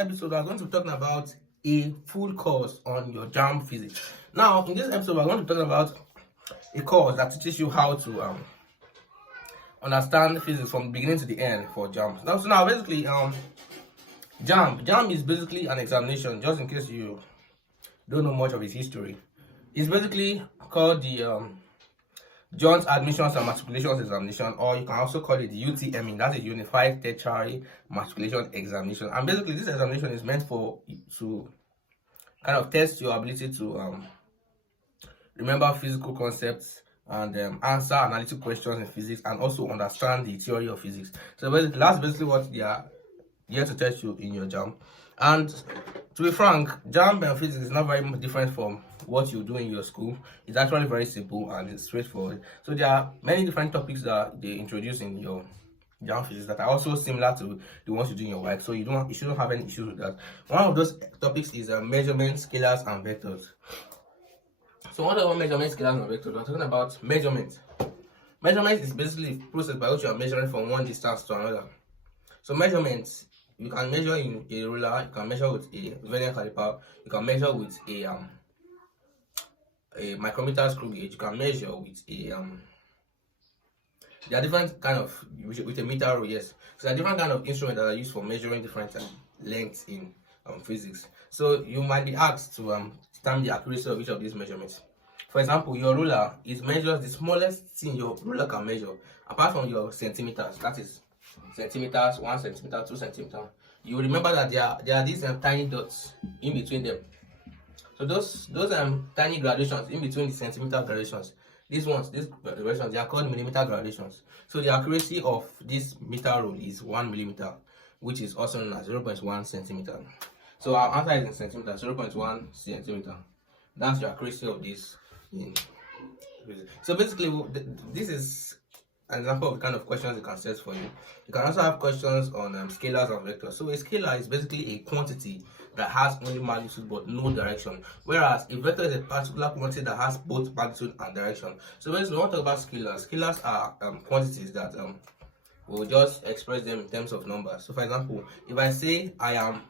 episode, we're going to be talking about a full course on your JAMB Physics. Now, in this episode, we're going to talk about a course that teaches you how to understand physics from the beginning to the end for JAMB. Now, basically, JAMB is basically an examination, just in case you don't know much of its history. It's basically called the Joint Admissions and Matriculations Examination, or you can also call it the UTME. That's a Unified Tertiary Matriculation Examination. And basically, this examination is meant to kind of test your ability to remember physical concepts and answer analytic questions in physics, and also understand the theory of physics. So basically, that's basically what they are here to test you in your JAMB. And to be frank, JAMB and physics is not very much different from what you do in your school. It's actually very simple and it's straightforward. So there are many different topics that they introduce in your JAMB physics that are also similar to the ones you do in your work. So you shouldn't have any issues with that. One of those topics is measurements, scalars, and vectors. So what are measurements, scalars, and vectors? We're talking about measurements. Measurement is basically the process by which you are measuring from one distance to another. So measurements, you can measure in a ruler, you can measure with a vernier caliper, you can measure with a micrometer screw gauge, you can measure with a there are different kind of with a meter rule. Yes, so there are different kind of instruments that are used for measuring different lengths in physics. So you might be asked to determine the accuracy of each of these measurements. For example, your ruler measures the smallest thing your ruler can measure, apart from your centimeters. That is centimeters, 1 centimeter, 2 centimeter. You remember that there are these tiny dots in between them. So those tiny gradations in between the centimeter gradations, these gradations, they are called millimeter gradations. So the accuracy of this meter rule is 1 millimeter, which is also known as 0.1 centimeter. So our answer is in centimeters, 0.1 centimeter. That's the accuracy of this. So basically, this is an example of the kind of questions you can set for you. You can also have questions on scalars and vectors. So a scalar is basically a quantity that has only magnitude but no direction, whereas a vector is a particular quantity that has both magnitude and direction. So basically, we want to talk about scalars. Scalars are quantities that we'll just express them in terms of numbers. So for example, if I say I am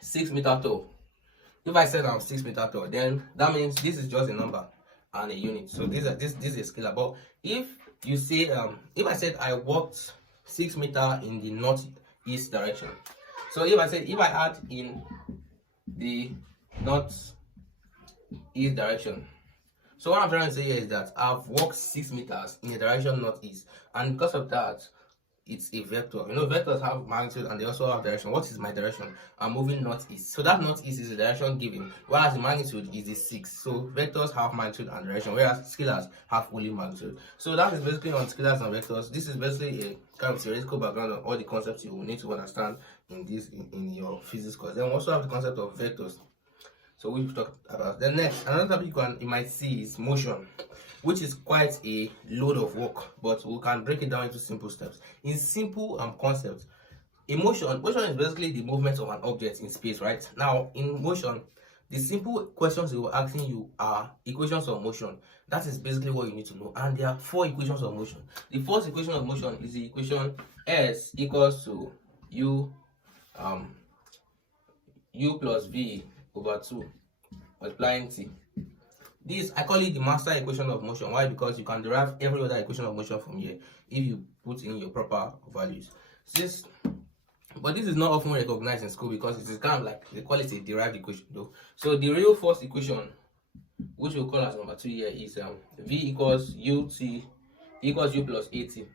6 meters tall, if I said I'm 6 meters tall, then that means this is just a number and a unit. So this is a scalar. But if you say if I said I walked 6 meters in the northeast direction, so if I add in the northeast direction, so what I'm trying to say here is that I've walked 6 meters in the direction northeast, and because of that, it's a vector. You know, vectors have magnitude and they also have direction. What is my direction? I'm moving northeast. So that northeast is the direction given, whereas the magnitude is the 6. So vectors have magnitude and direction, whereas scalars have only magnitude. So that is basically on scalars and vectors. This is basically a kind of theoretical background on all the concepts you will need to understand in your physics course. Then we also have the concept of vectors, so we've talked about. Then next, another topic you might see is motion, which is quite a load of work, but we can break it down into simple steps. In simple concepts, motion is basically the movement of an object in space, right? Now, in motion, the simple questions they were asking you are equations of motion. That is basically what you need to know. And there are 4 equations of motion. The first equation of motion is the equation S equals to U plus V over 2 multiplying T. This, I call it the master equation of motion. Why? Because you can derive every other equation of motion from here if you put in your proper values. But this is not often recognized in school because it is kind of like they call it a derived equation though. So the real first equation, which we'll call as number 2 here, is V equals U plus AT.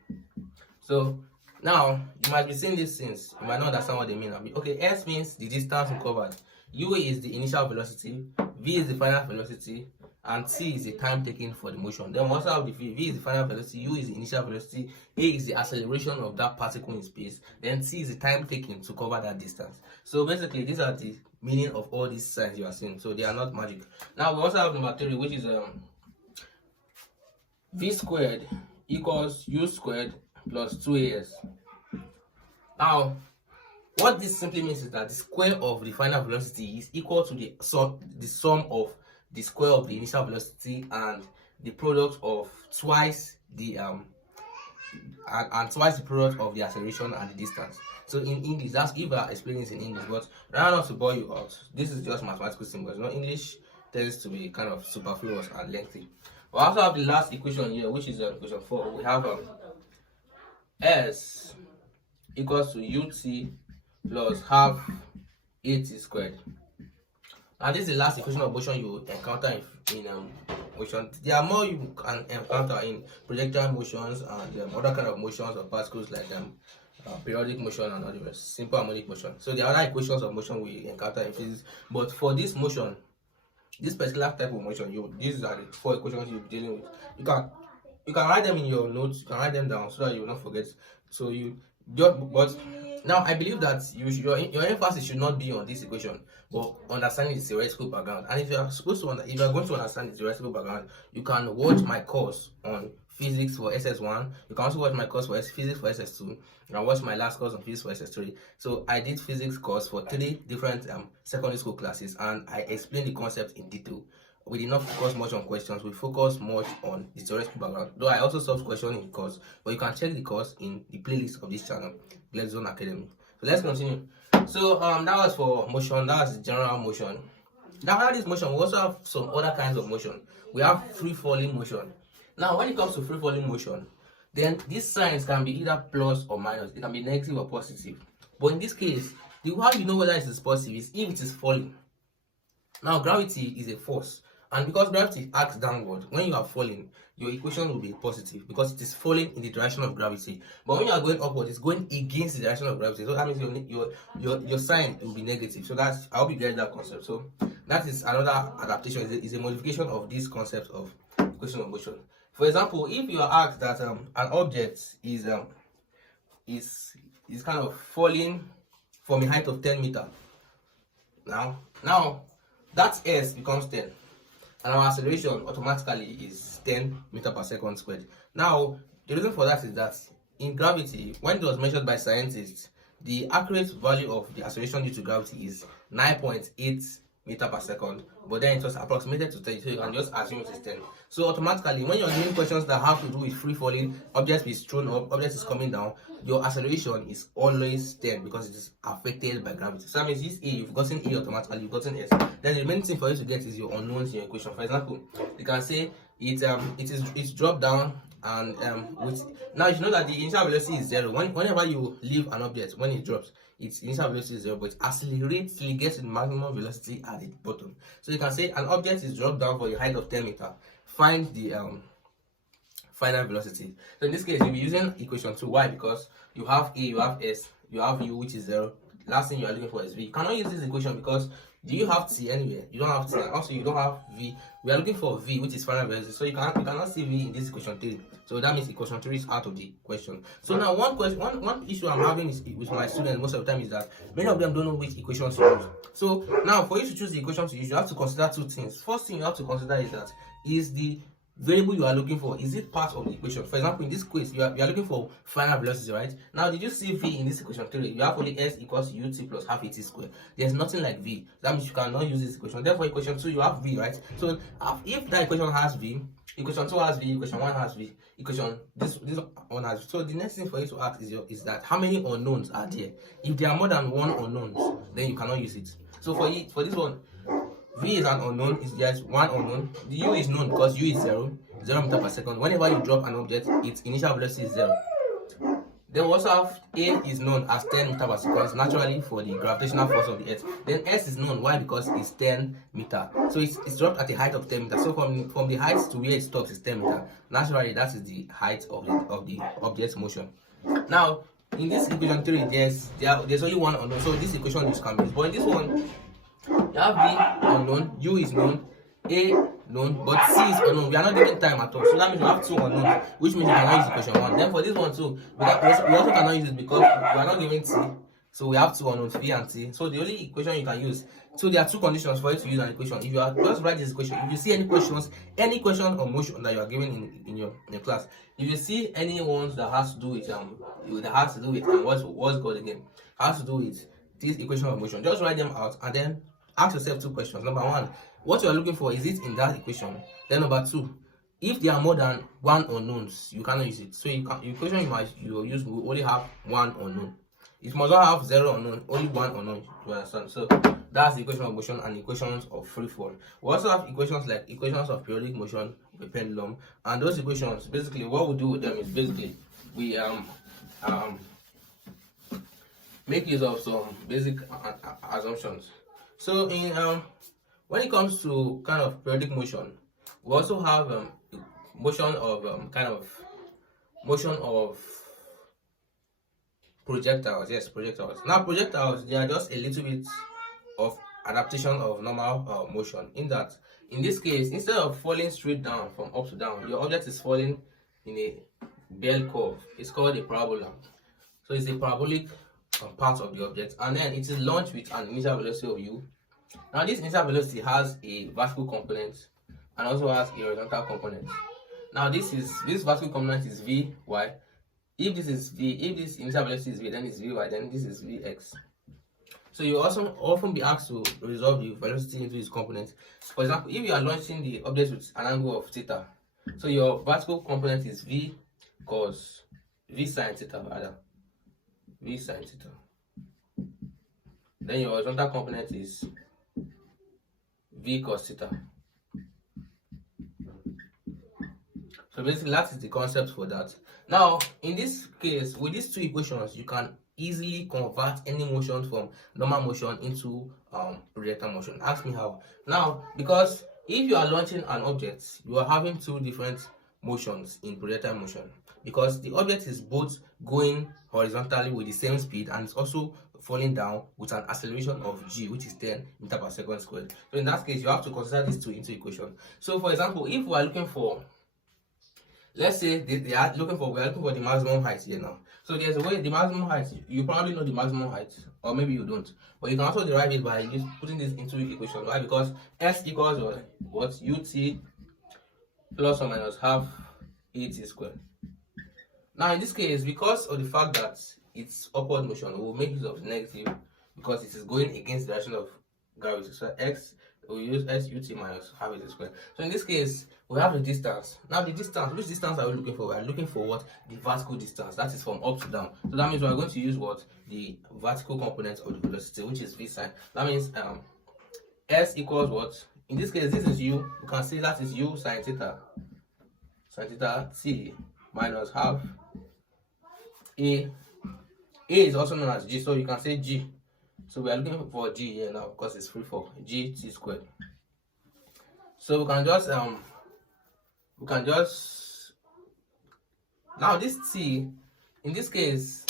So now you might be seeing these things, you might not understand what they mean. Okay, S means the distance we covered, U is the initial velocity, V is the final velocity, and T is the time taken for the motion. Then we also have the V is the final velocity, U is the initial velocity, A is the acceleration of that particle in space, then T is the time taken to cover that distance. So basically, these are the meaning of all these signs you are seeing. So they are not magic. Now we also have number 3, which is V squared equals U squared plus 2AS. Now, what this simply means is that the square of the final velocity is equal to the sum of the square of the initial velocity and the product of twice the twice the product of the acceleration and the distance. So in English, that's if I explain this in English, but rather not to bore you out, this is just mathematical symbols. English tends to be kind of superfluous and lengthy. We also have the last equation here, which is equation 4. We have S equals to UT plus half AT squared. And this is the last equation of motion you encounter in motion. There are more you can encounter in projectile motions and other kind of motions of particles like periodic motion and other simple harmonic motion. So there are other equations of motion we encounter in physics, but for this motion, this particular type of motion, these are the 4 equations you'll be dealing with. You can write them in your notes, you can write them down so that you will not forget. So but now I believe that your emphasis should not be on this equation, but understanding the theoretical background. And if you are going to understand the theoretical background, you can watch my course on physics for SS1. You can also watch my course for physics for SS2. You can watch my last course on physics for SS3. So I did physics course for 3 different secondary school classes, and I explained the concept in detail. We did not focus much on questions, we focused much on the theoretical background. Though I also solved questions in the course, but you can check the course in the playlist of this channel, Black Zone Academy. So let's continue. So that was for motion, that was the general motion. Now under this motion, we also have some other kinds of motion. We have free falling motion. Now when it comes to free falling motion, then these signs can be either plus or minus, it can be negative or positive. But in this case, how you know whether it is positive is if it is falling. Now gravity is a force, and because gravity acts downward, when you are falling, your equation will be positive because it is falling in the direction of gravity. But when you are going upward, it's going against the direction of gravity. So that means your sign will be negative. So that's, I hope you get that concept. So that is another adaptation, is a modification of this concept of equation of motion. For example, if you are asked that an object is kind of falling from a height of 10 meters. Now that S becomes 10. And our acceleration automatically is 10 meters per second squared. Now, the reason for that is that in gravity, when it was measured by scientists, the accurate value of the acceleration due to gravity is 9.8 meters per second, but then it was approximated to 10, so you can just assume it is 10. So automatically, when you're doing questions that have to do with free falling, object is thrown up, object is coming down, your acceleration is always 10 because it is affected by gravity. So that means this A, you've gotten A automatically, you've gotten S. Then the remaining thing for you to get is your unknowns in your equation. For example, you can say it's dropped down, and now you know that the initial velocity is 0. Whenever you leave an object, when it drops, its initial velocity is 0, but it accelerates till it gets to the maximum velocity at the bottom. So you can say an object is dropped down for a height of 10 meters. Find the final velocity. So in this case, you'll be using equation 2. Why? Because you have A, you have S, you have U, which is 0. Last thing you are looking for is V. You cannot use this equation because do you have T anywhere? You don't have T, and also you don't have V. We are looking for V, which is final velocity. So you cannot see V in this equation 3. So that means equation 3 is out of the question. So now one issue I'm having is with my students most of the time is that many of them don't know which equation to use. So now for you to choose the equation to use, you have to consider 2 things. First thing you have to consider is that is the variable you are looking for, is it part of the equation? For example, in this case, you are looking for final velocity, right? Now, did you see V in this equation 3? You have only S equals UT plus half AT squared. There's nothing like V. That means you cannot use this equation. Therefore, equation 2, you have V, right? So, if that equation has V, equation 2 has V, equation 1 has V, this one has V. So, the next thing for you to ask is that how many unknowns are there? If there are more than 1 unknowns, then you cannot use it. So, for this one, V is an unknown, is just one unknown. The U is known because U is 0 meters per second. Whenever you drop an object, its initial velocity is 0. Then we also have A is known as 10 meters per second, naturally for the gravitational force of the Earth. Then S is known, why? Because it's 10 meters. So it's dropped at a height of 10 meters. So from the height to where it stops is 10 meters. Naturally, that is the height of the object's motion. Now, in this equation 3, there's only one unknown. So this equation is can be. But in this one, you have V unknown, U is known, A known, but C is unknown. We are not giving time at all. So that means we have 2 unknowns, which means we cannot use equation 1. Then for this one too, we also cannot use it because we are not giving T. So we have 2 unknowns, V and T. So the only equation you can use. So there are 2 conditions for you to use an equation. If you are just write this equation, if you see any question on motion that you are given in your class, if you see any ones that has to do with what's called again, has to do with this equation of motion, just write them out and then ask yourself 2 questions. Number 1, what you are looking for, is it in that equation? Then number 2, if there are more than 1 unknowns, you cannot use it. So the equation you use will only have 1 unknown. It must not have zero unknown, only one unknown. You understand? So that's the equation of motion and equations of free fall. We also have equations like equations of periodic motion of a pendulum, and those equations, basically what we do with them is basically we make use of some basic assumptions. So in when it comes to kind of periodic motion, we also have motion of motion of projectiles. Yes, projectiles. Now projectiles, they are just a little bit of adaptation of normal motion, in that in this case, instead of falling straight down from up to down, your object is falling in a bell curve. It's called a parabola. So it's a parabolic part of the object, and then it is launched with an initial velocity of u. Now this initial velocity has a vertical component and also has a horizontal component. Now this vertical component is vy. If this initial velocity is v, then it's vy, then this is vx. So you also often be asked to resolve the velocity into its components. For example, if you are launching the object with an angle of theta, so your vertical component is v sine theta rather. V sine theta. Then your horizontal component is v cos theta. So basically that is the concept for that. Now in this case, with these two equations, you can easily convert any motion from normal motion into projectile motion. Ask me how. Now, because if you are launching an object, you are having two different motions in projectile motion, because the object is both going horizontally with the same speed and it's also falling down with an acceleration of g, which is 10 meters per second squared. So in that case, you have to consider these two into equation. So for example, if we are looking for, let's say we are looking for the maximum height here now. So there's a way, the maximum height, you probably know the maximum height, or maybe you don't, but you can also derive it by just putting this into equation. Why? Because s equals what? Ut plus or minus half at squared. Now in this case, because of the fact that it's upward motion, we will make use of negative because it is going against the direction of gravity. So x, we use s ut minus half at squared. So in this case, we have the distance. Now the distance, which distance are we looking for? We are looking for what? The vertical distance. That is from up to down. So that means we are going to use what? The vertical component of the velocity, which is v sine. That means s equals what? In this case, this is u. You can see that is u sine theta t minus half a. A is also known as g, so you can say g. So we are looking for g here now because it's free fall. G t squared. So we can just now this t, in this case,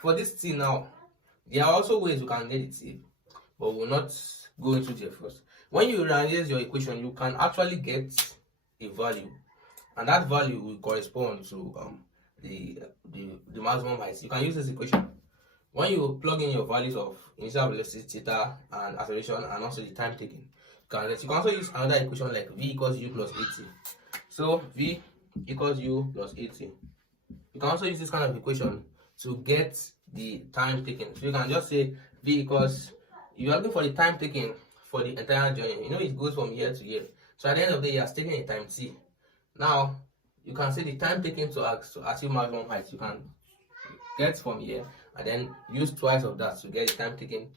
for this t now, there are also ways you can get the t, but we'll not go into there first. When you rearrange your equation, you can actually get a value, and that value will correspond to the maximum height. You can use this equation. When you plug in your values of initial velocity, theta, and acceleration, and also the time taken, you can also use another equation like v equals u plus 80. So v equals u plus 80. You can also use this kind of equation to get the time taken. So you can just say v equals, you are looking for the time taken for the entire journey. You know it goes from here to here. So at the end of the day, you are taking a time t. Now you can say the time taken to achieve maximum height. You can get from here and then use twice of that to get the time taken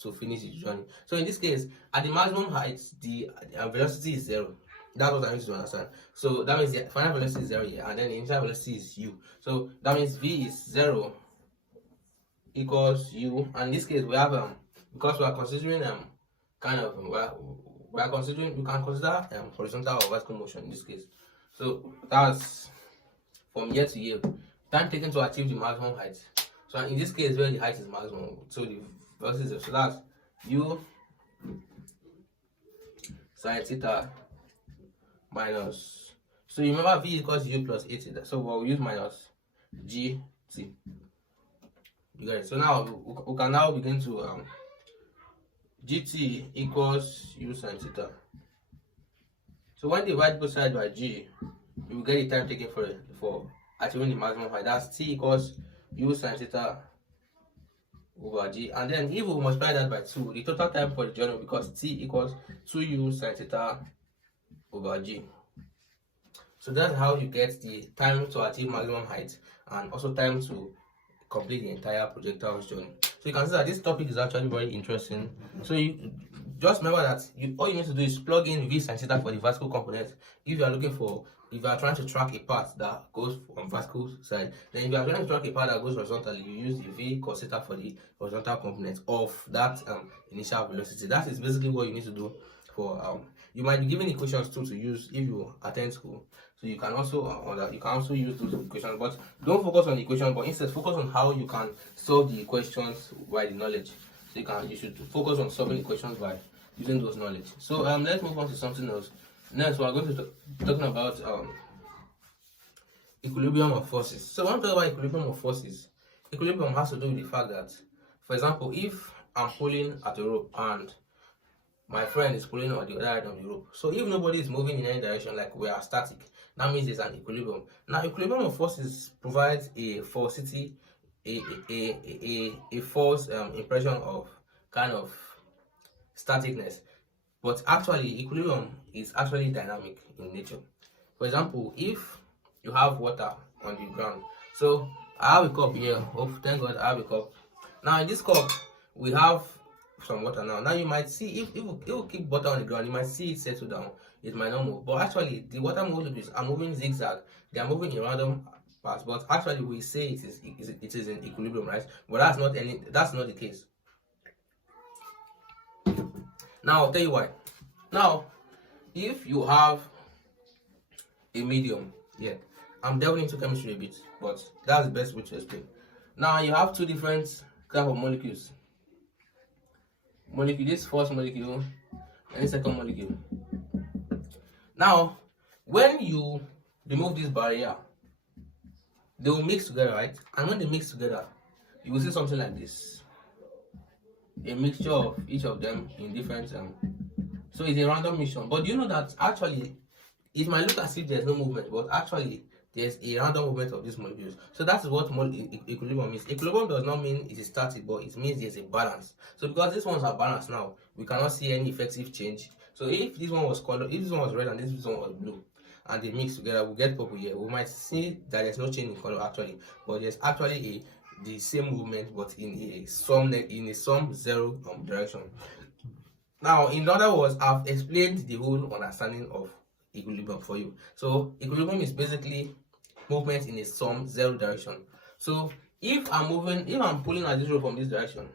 to finish the journey. So in this case, at the maximum height, the velocity is 0. That's what I need to understand. So that means the final velocity is 0 here, and then the initial velocity is u. So that means v is 0 equals u. And in this case, we have because we are considering we can consider horizontal or vertical motion in this case. So that's from here to here. Time taken to achieve the maximum height. So in this case, where the height is maximum, so the velocity is, so that's u sine theta minus. So you remember v equals u plus 80. So we'll use minus gt. You get it. So now we can now begin to gt equals u sine theta. So when you divide both sides by g, you will get the time taken for achieving the maximum height. That's t equals u sine theta over g, and then if we multiply that by 2, the total time for the journey, because t equals 2u sine theta over g. So that's how you get the time to achieve maximum height and also time to complete the entire projectile journey. So you can see that this topic is actually very interesting. So you just remember that all you need to do is plug in v sin theta for the vertical component. If you are trying to track a path that goes from vertical side, then if you are trying to track a path that goes horizontally, you use the v cos theta for the horizontal component of that initial velocity. That is basically what you need to do for you might be given equations too to use if you attend school. So you can also use those equations, but don't focus on the equation, but instead focus on how you can solve the equations by the knowledge. So you should focus on solving equations by using those knowledge. So let's move on to something else. Next, we are going to be talking about equilibrium of forces. So when we talk about equilibrium of forces, equilibrium has to do with the fact that, for example, if I'm pulling at a rope and my friend is pulling on the other side of the rope, so if nobody is moving in any direction, like we are static, that means there's an equilibrium. Now, equilibrium of forces provides a forcity, a false impression of kind of staticness, but actually equilibrium is actually dynamic in nature. For example, if you have water on the ground, so I have a cup here. Oh, thank God I have a cup. Now in this cup we have some water. Now you might see if you keep water on the ground, you might see it settle down. It might not move, but actually the water molecules are moving zigzag. They are moving in random paths, but actually we say it is in equilibrium, right? But that's not the case. Now I'll tell you why. Now, if you have a medium, yeah, I'm delving into chemistry a bit, but that's the best way to explain. Now you have two different type of molecules. This first molecule and the second molecule. Now, when you remove this barrier, they will mix together, right? And when they mix together, you will see something like this. A mixture of each of them in different so it's a random mixture. But you know that actually it might look as if there's no movement, but actually there's a random movement of these molecules. So that's what equilibrium means. Equilibrium does not mean it is static, but it means there's a balance. So because these ones are balanced now, we cannot see any effective change. So if this one was colored, if this one was red and this one was blue, and they mix together, we get purple here, we might see that there's no change in color actually, but there's actually the same movement, but in a sum zero direction. Now, in other words, I've explained the whole understanding of equilibrium for you. So equilibrium is basically movement in a sum zero direction. So if I'm pulling at this rope from this direction,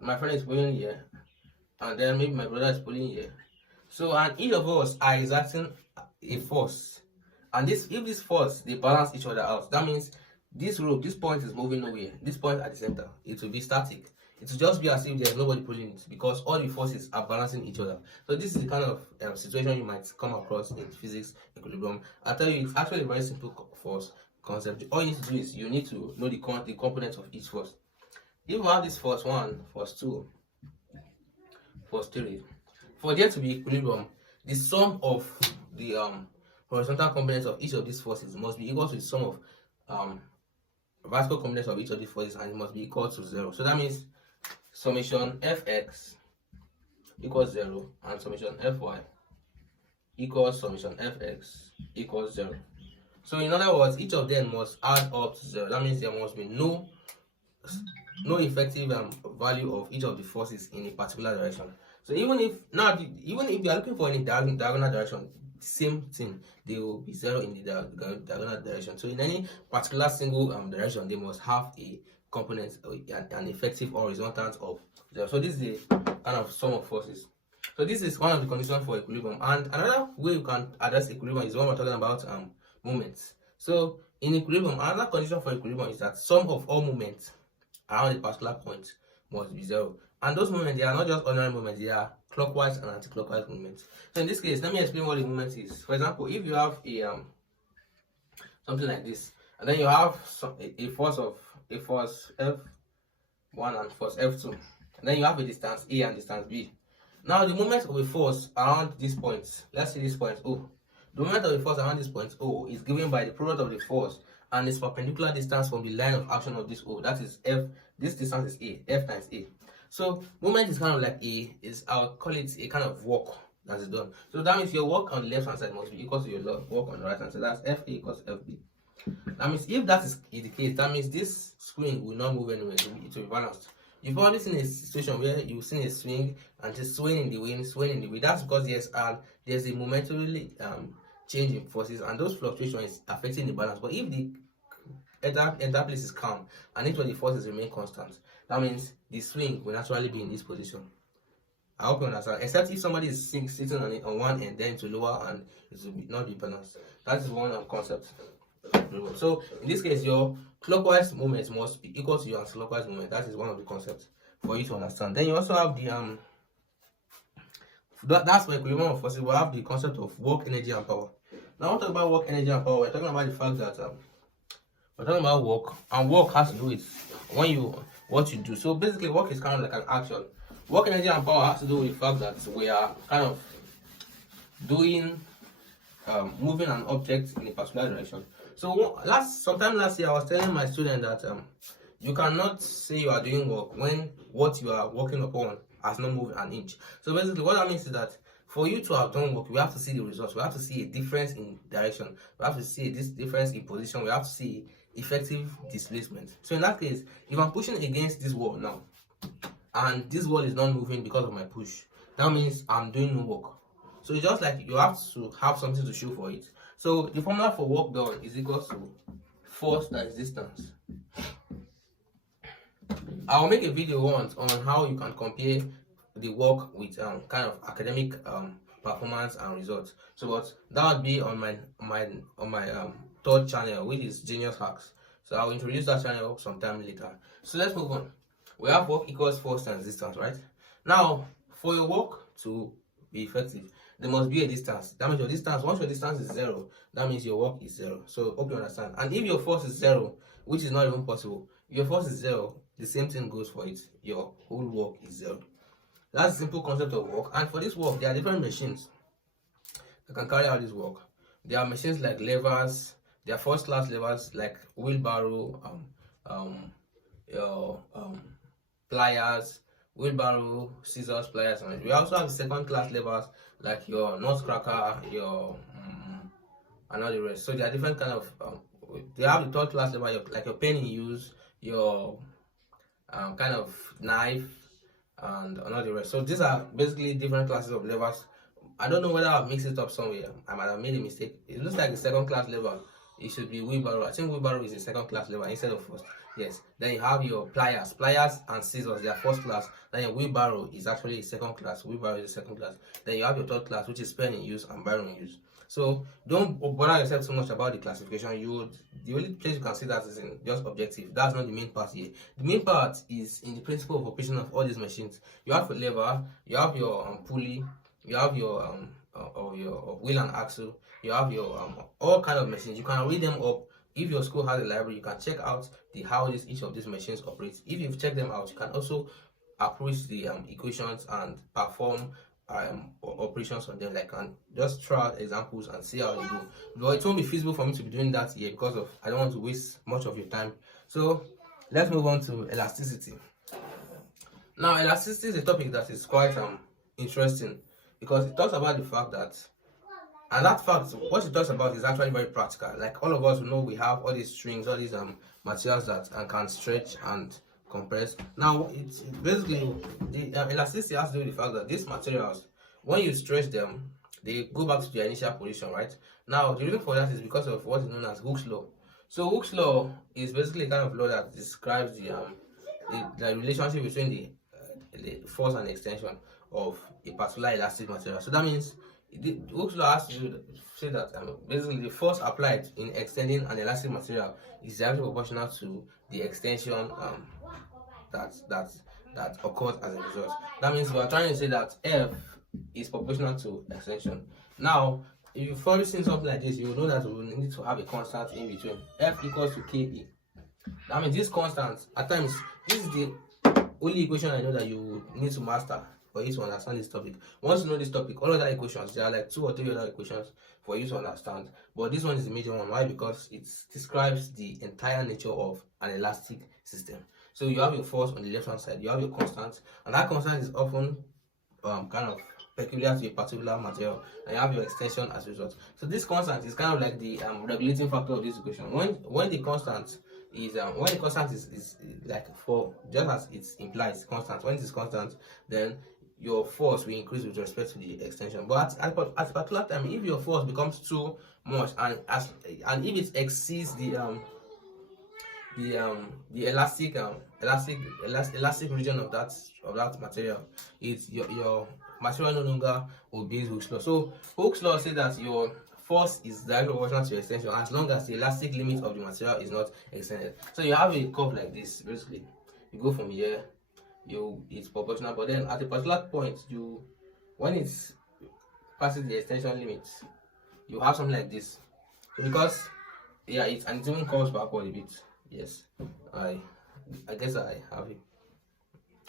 my friend is pulling here, and then maybe my brother is pulling here. So and each of us are exerting a force, and if this force they balance each other out, that means this rope, this point is moving nowhere. This point at the center, it will be static. It will just be as if there's nobody pulling it because all the forces are balancing each other. So this is the kind of situation you might come across in physics equilibrium. I tell you, it's actually a very simple force concept. All you need to do is you need to know the components of each force. If you have this force 1, force 2, force 3, for there to be equilibrium, the sum of the horizontal components of each of these forces must be equal to the sum of vertical components of each of these forces, and it must be equal to 0. So that means summation fx equals 0 and summation fy equals summation fx equals 0. So in other words, each of them must add up to 0. That means there must be no effective value of each of the forces in a particular direction. So even if you are looking for any diagonal direction, same thing, they will be 0 in the diagonal direction. So in any particular single direction, they must have a component, an effective or resultant of 0. So this is a kind of sum of forces. So this is one of the conditions for equilibrium. And another way you can address equilibrium is when we're talking about movements. So in equilibrium, another condition for equilibrium is that sum of all movements around a particular point must be 0. And those movements, they are not just ordinary movements, they are clockwise and anti-clockwise movements. So in this case, let me explain what the movement is. For example, if you have a something like this, and then you have a force F1 and force F2, and then you have a distance A and distance B. Now the moment of a force around this point, let's say this point O, the moment of a force around this point O is given by the product of the force and its perpendicular distance from the line of action of this O. That is F. This distance is A, F times A. So movement is kind of like I'll call it a kind of work that is done. So that means your work on the left hand side must be equal to your work on the right hand side. That's FA equals FB. That means if that is the case, that means this spring will not move anywhere. It will be balanced. You've probably seen a situation where you've seen a swing and just swaying in the wind, swaying in the wind. That's because there's a momentarily change in forces, and those fluctuations is affecting the balance. But if the entire place is calm and each of the forces remain constant, that means the swing will naturally be in this position. I hope you understand. Except if somebody is sitting on one end, then to lower, and it will not be balanced. That is one concept. So in this case, your clockwise movement must be equal to your anti-clockwise movement. That is one of the concepts for you to understand. Then you also have the that's for equilibrium of forces. We have the concept of work, energy, and power. Now, when we talk about work, energy, and power, we're talking about the fact that we're talking about work, and work has to do with what you do. So basically, work is kind of like an action. Work, energy, and power has to do with the fact that we are kind of doing moving an object in a particular direction. So sometime last year, I was telling my student that you cannot say you are doing work when what you are working upon has not moved an inch. So basically, what that means is that for you to have done work, we have to see the results. We have to see a difference in direction. We have to see this difference in position. We have to see effective displacement. So in that case, if I'm pushing against this wall now, and this wall is not moving because of my push, that means I'm doing no work. So it's just like you have to have something to show for it. So the formula for work done is equal to force times distance. I'll make a video once on how you can compare the work with kind of academic performance and results. So but that would be on my third channel, which is Genius Hacks. So I'll introduce that channel sometime later. So let's move on. We have work equals force times distance, right? Now, for your work to be effective, there must be a distance. That means your distance, once your distance is 0, that means your work is 0. So hope you understand. And if your force is 0, which is not even possible, if your force is 0, the same thing goes for it. Your whole work is 0. That's the simple concept of work. And for this work, there are different machines that can carry out this work. There are machines like levers. There are first-class levers like wheelbarrow, pliers, wheelbarrow, scissors, pliers, and we also have second-class levers like your nutcracker, your and all the rest. So there are different kind of they have the third-class lever like your pen in use, your kind of knife, and all the rest. So these are basically different classes of levers. I don't know whether I've mixed it up somewhere. I might have made a mistake. It looks like a second-class lever. It should be wheelbarrow. I think wheelbarrow is a second-class lever instead of first. Yes. Then you have your pliers and scissors. They are first class. Then your wheelbarrow is actually a second class. Wheelbarrow is a second class. Then you have your third class, which is pen in use and barrow in use. So don't bother yourself so much about the classification. The only place you can see that is in just objective. That's not the main part here. The main part is in the principle of operation of all these machines. You have your lever, you have your pulley, you have your wheel and axle, you have your all kind of machines. You can read them up. If your school has a library, you can check out how each of these machines operates. If you've checked them out, you can also approach the equations and perform operations on them. Like, and just try out examples and see how they go. But it won't be feasible for me to be doing that here because I don't want to waste much of your time. So let's move on to elasticity. Now, elasticity is a topic that is quite interesting because it talks about the fact that, and that fact, what it talks about is actually very practical. Like all of us know, we have all these strings, all these materials that can stretch and compress. Now, it's basically the elasticity has to do with the fact that these materials, when you stretch them, they go back to their initial position, right? Now, the reason for that is because of what is known as Hooke's law. So Hooke's law is basically a kind of law that describes the relationship between the force and extension of a particular elastic material. So that means Hooke's law has to say that basically the force applied in extending an elastic material is directly proportional to the extension that occurs as a result. That means we are trying to say that F is proportional to extension. Now, if you've already seen something like this, you will know that we will need to have a constant in between. F equals to Kp. That means this constant, at times, this is the only equation I know that you need to master for you to understand this topic. Once you know this topic, all other equations, there are like 2 or 3 other equations for you to understand. But this one is the major one. Why? Because it describes the entire nature of an elastic system. So you have your force on the left hand side, you have your constant, and that constant is often kind of peculiar to a particular material, and you have your extension as a result. So this constant is kind of like the regulating factor of this equation. When the constant is like 4, just as it implies constant, when it is constant, then your force will increase with respect to the extension. But at a particular time, if your force becomes too much, and if it exceeds the elastic region of that material, it's your material no longer obeys Hooke's law. So Hooke's law says that your force is directly proportional to your extension as long as the elastic limit of the material is not extended. So you have a curve like this. Basically, you go from here, it's proportional, but then at a particular point, when it passes the extension limit, you have something like this. So because it even curves backward a bit. Yes, I guess I have it.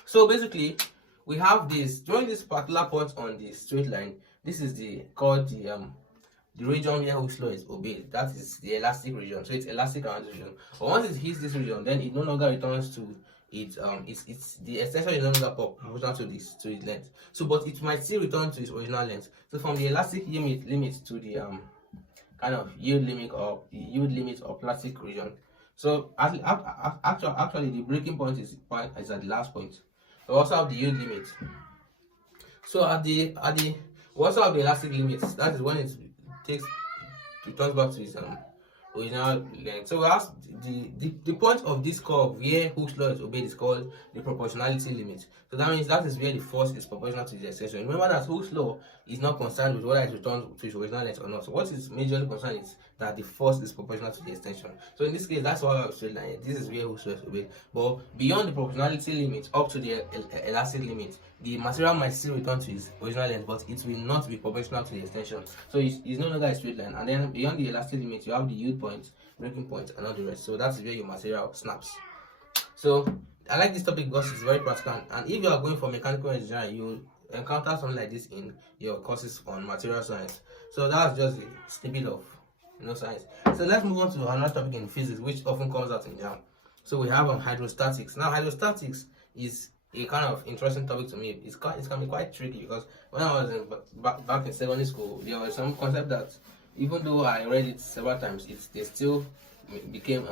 So basically, we have this during this particular point on the straight line. This is called the region where Hooke's law is obeyed. That is the elastic region. So it's elastic around this region. But once it hits this region, then it no longer returns to it's the extension is no longer proportional to its length. So but it might still return to its original length. So from the elastic limit to the kind of yield limit or plastic region. So actually the breaking point is at the last point. We also have the yield limit. So we also have the elastic limit. That is when it returns back to its original length. So we have the point of this curve where Hooke's law is obeyed is called the proportionality limit. So that means that is where the force is proportional to the extension. Remember that Hooke's law is not concerned with whether it returns to its original length or not. So what is majorly concerned is that the force is proportional to the extension. So in this case, that's why I'm straight line. This is where Hooke's law is obeyed. But beyond the proportionality limit up to the elastic limit, the material might still return to its original length, but it will not be proportional to the extension. So it's no longer a straight line. And then beyond the elastic limit, you have the yield point, breaking point, and all the rest. So that's where your material snaps. So I like this topic because it's very practical. And if you are going for mechanical engineering, you encounter something like this in your courses on material science. So that's just a snippet of science. So let's move on to another topic in physics, which often comes out in JAMB. So we have hydrostatics. Now hydrostatics is a kind of interesting topic to me. It can be quite tricky because when I was back in secondary school, there was some concept that even though I read it several times, they still became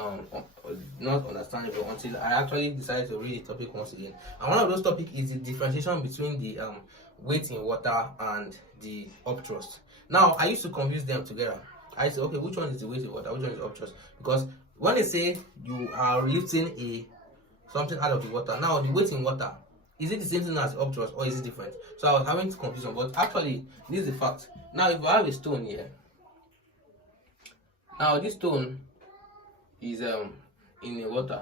not understandable until I actually decided to read the topic once again. And one of those topics is the differentiation between the weight in water and the upthrust. Now I used to confuse them together. I said, okay, which one is the weight in water, which one is upthrust? Because when they say you are lifting something out of the water, now the weight in water, is it the same thing as upthrust or is it different? So I was having confusion, but actually this is the fact. Now if I have a stone here, now this stone is in the water.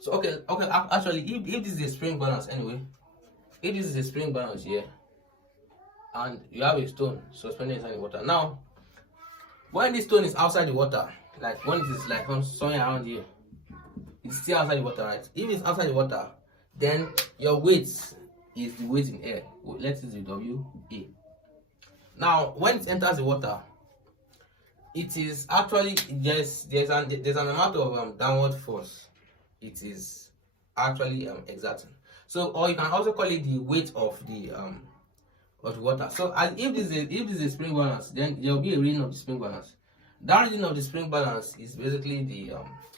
So okay, actually if this is a spring balance anyway, if this is a spring balance here and you have a stone suspended inside the water, now when this stone is outside the water, like when it is like somewhere around here, it's still outside the water, right? If it's outside the water, then your weight is the weight in air. Let's use the WA. Now when it enters the water, it is actually there's an amount of downward force it is actually exerting. So, or you can also call it the weight of the water. So if this is a spring balance, then there will be a reading of the spring balance. That reading of the spring balance is basically the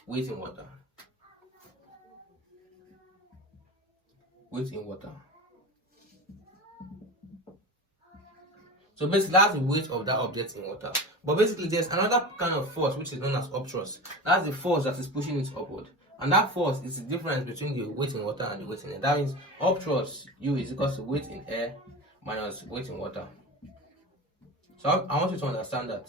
weight in water. Weight in water. So basically that's the weight of that object in water. But basically there's another kind of force which is known as upthrust. That's the force that is pushing it upward. And that force is the difference between the weight in water and the weight in air. That means upthrust U is equal to weight in air minus weight in water. So I want you to understand that.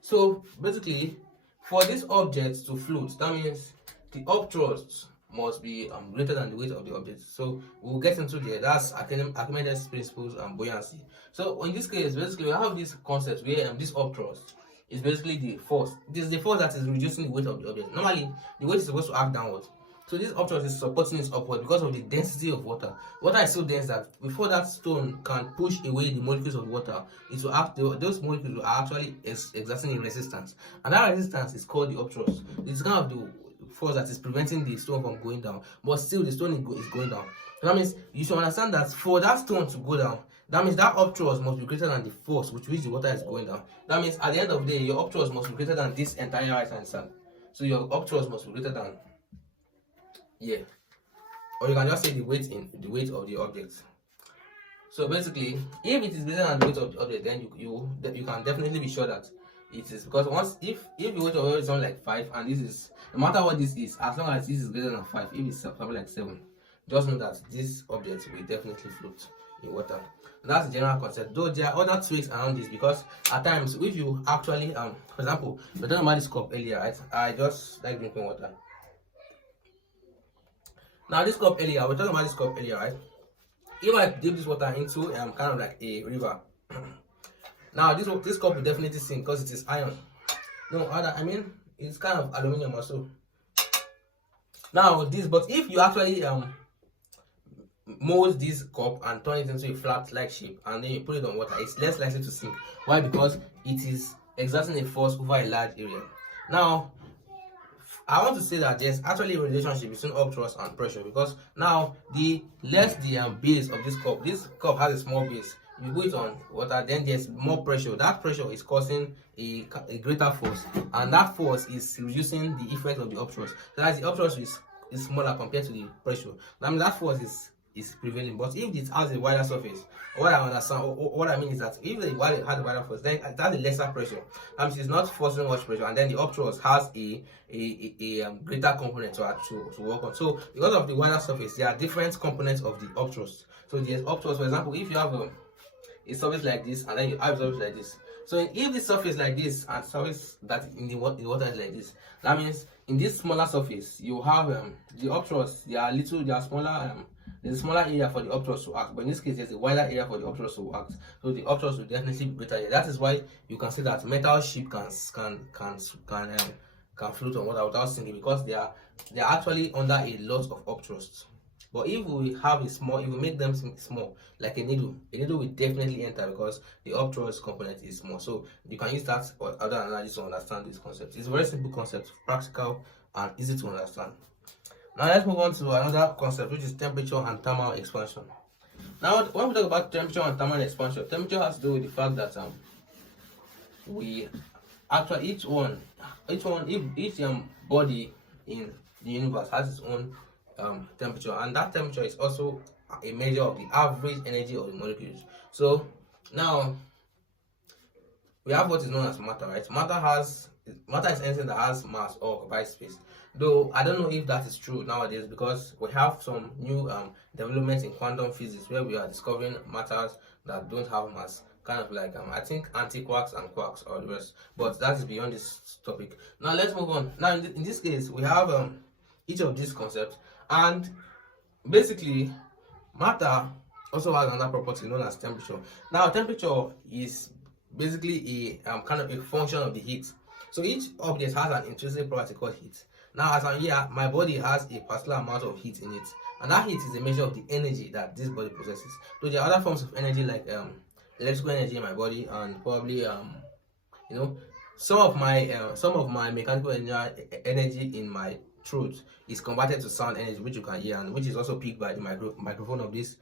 So basically for this object to float, that means the upthrust must be greater than the weight of the object. So we'll get into there. That's Archimedes' principles and buoyancy. So in this case, basically we have this concept where this upthrust is basically the force. This is the force that is reducing the weight of the object. Normally the weight is supposed to act downward. So this upthrust is supporting it upward because of the density of water. Water is so dense that before that stone can push away the molecules of water, it will act. Those molecules are actually exerting a resistance, and that resistance is called the upthrust. It's kind of the force that is preventing the stone from going down, but still the stone is going down. So that means you should understand that for that stone to go down, That means that up thrust must be greater than the force with which the water is going down. That means at the end of the day, your up thrust must be greater than this entire right hand side. So your up thrust must be greater than, yeah, or you can just say the weight of the object. So basically, if it is greater than the weight of the object, then you can definitely be sure that it is, because once if the weight of the object is only like 5, and this is, no matter what this is, as long as this is greater than 5, if it's something like 7, just know that this object will definitely float in water. And that's the general concept. Though there are other tweaks around this, because at times if you actually for example, we talking about this cup earlier, right? I just like drinking water. Now this cup earlier, we're talking about this cup earlier, right? If I dip this water into kind of like a river, now this cup will definitely sink because it is iron. No other, I mean, it's kind of aluminium also. Now this, but if you actually mold this cup and turn it into a flat like shape, and then you put it on water, it's less likely to sink. Why? Because it is exerting a force over a large area. Now I want to say that there's actually a relationship between up thrust and pressure, because now the less the base of this cup has a small base, you put it on water, then there's more pressure. That pressure is causing a greater force, and that force is reducing the effect of the up thrust. So that the up thrust is smaller compared to the pressure. That means that force is prevailing. But if it has a wider surface, what I understand, what I mean is that if it has a wider force, then it has a lesser pressure. It's not forcing much pressure, and then the up thrust has a greater component to work on. So because of the wider surface, there are different components of the up thrust. So there's up thrust. For example, if you have a surface like this, and then you have a surface like this. So if this surface like this and surface that in the water is like this, that means in this smaller surface you have the up thrust. There are smaller. There's a smaller area for the up thrust to act, but in this case there's a wider area for the up thrust to act. So the up thrust will definitely be greater here. That is why you can see that metal ship can float on water without sinking, because they are actually under a lot of up thrust. But if we make them small, like a needle will definitely enter, because the up thrust component is small. So you can use that or other analogies to understand this concept. It's a very simple concept, practical and easy to understand. Now let's move on to another concept, which is temperature and thermal expansion. Now when we talk about temperature and thermal expansion, temperature has to do with the fact that we actually each body in the universe has its own temperature, and that temperature is also a measure of the average energy of the molecules. So now we have what is known as matter, right? Matter is anything that has mass or occupies space. Though I don't know if that is true nowadays, because we have some new developments in quantum physics where we are discovering matters that don't have mass, kind of like I think anti-quarks and quarks or the rest. But that is beyond this topic. Now let's move on. Now in this case we have each of these concepts, and basically matter also has another property known as temperature. Now temperature is basically a kind of a function of the heat. So each object has an intrinsic property called heat. Now as I'm here, my body has a particular amount of heat in it, and that heat is a measure of the energy that this body possesses. So there are other forms of energy like electrical energy in my body, and probably some of my mechanical energy in my throat is converted to sound energy, which you can hear, and which is also picked by the microphone of this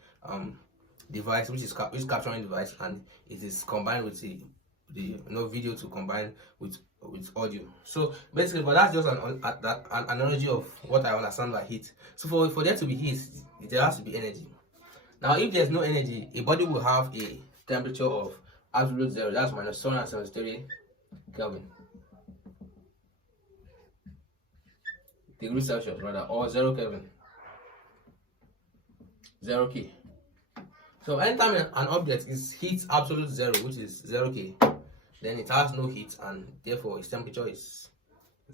device, which is capturing device, and it is combined with the video to combine with audio. So basically, but that's just an analogy of what I understand by heat. So for there to be heat, there has to be energy. Now if there's no energy, a body will have a temperature of absolute zero. That's minus 273 Kelvin degrees Celsius rather, or 0 Kelvin, 0 K. So anytime an object is heat absolute zero, which is 0 K, then it has no heat, and therefore its temperature is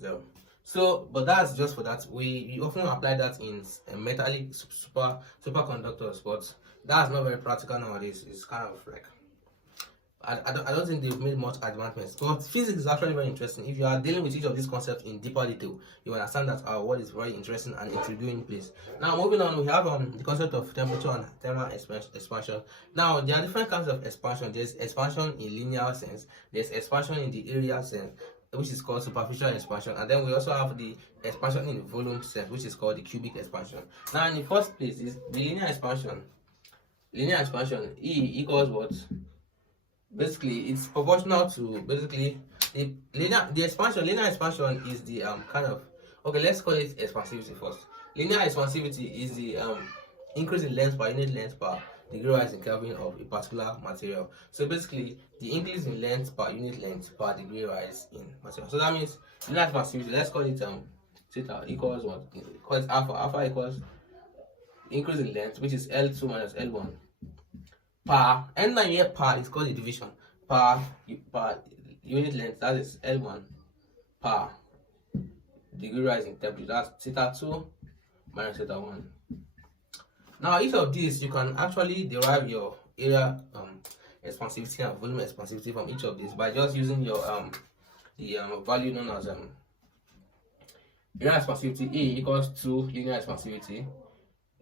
0. So, but that's just for that. We often apply that in metallic superconductors, but that's not very practical nowadays. It's kind of like I don't think they've made much advancements. But physics is actually very interesting. If you are dealing with each of these concepts in deeper detail, you understand that our world is very interesting and intriguing place. Now moving on, we have the concept of temperature and thermal expansion. Now there are different kinds of expansion. There's expansion in linear sense, there's expansion in the area sense, which is called superficial expansion, and then we also have the expansion in the volume sense, which is called the cubic expansion. Now in the first place is the linear expansion. linear expansion, E equals what? Basically, it's proportional to basically linear expansion is the kind of, okay, let's call it expansivity first. Linear expansivity is the increase in length per unit length per degree rise in Kelvin of a particular material. So basically, the increase in length per unit length per degree rise in material. So that means linear expansivity, let's call it theta equals what? Call it alpha. Alpha equals increase in length, which is L2 minus L1 per, anytime here per is called a division, per unit length, that is L1 per degree rise in temperature, that's theta 2 minus theta 1. Now each of these you can actually derive your area expansivity and volume expansivity from each of these by just using your the value known as area expansivity E equals to linear expansivity,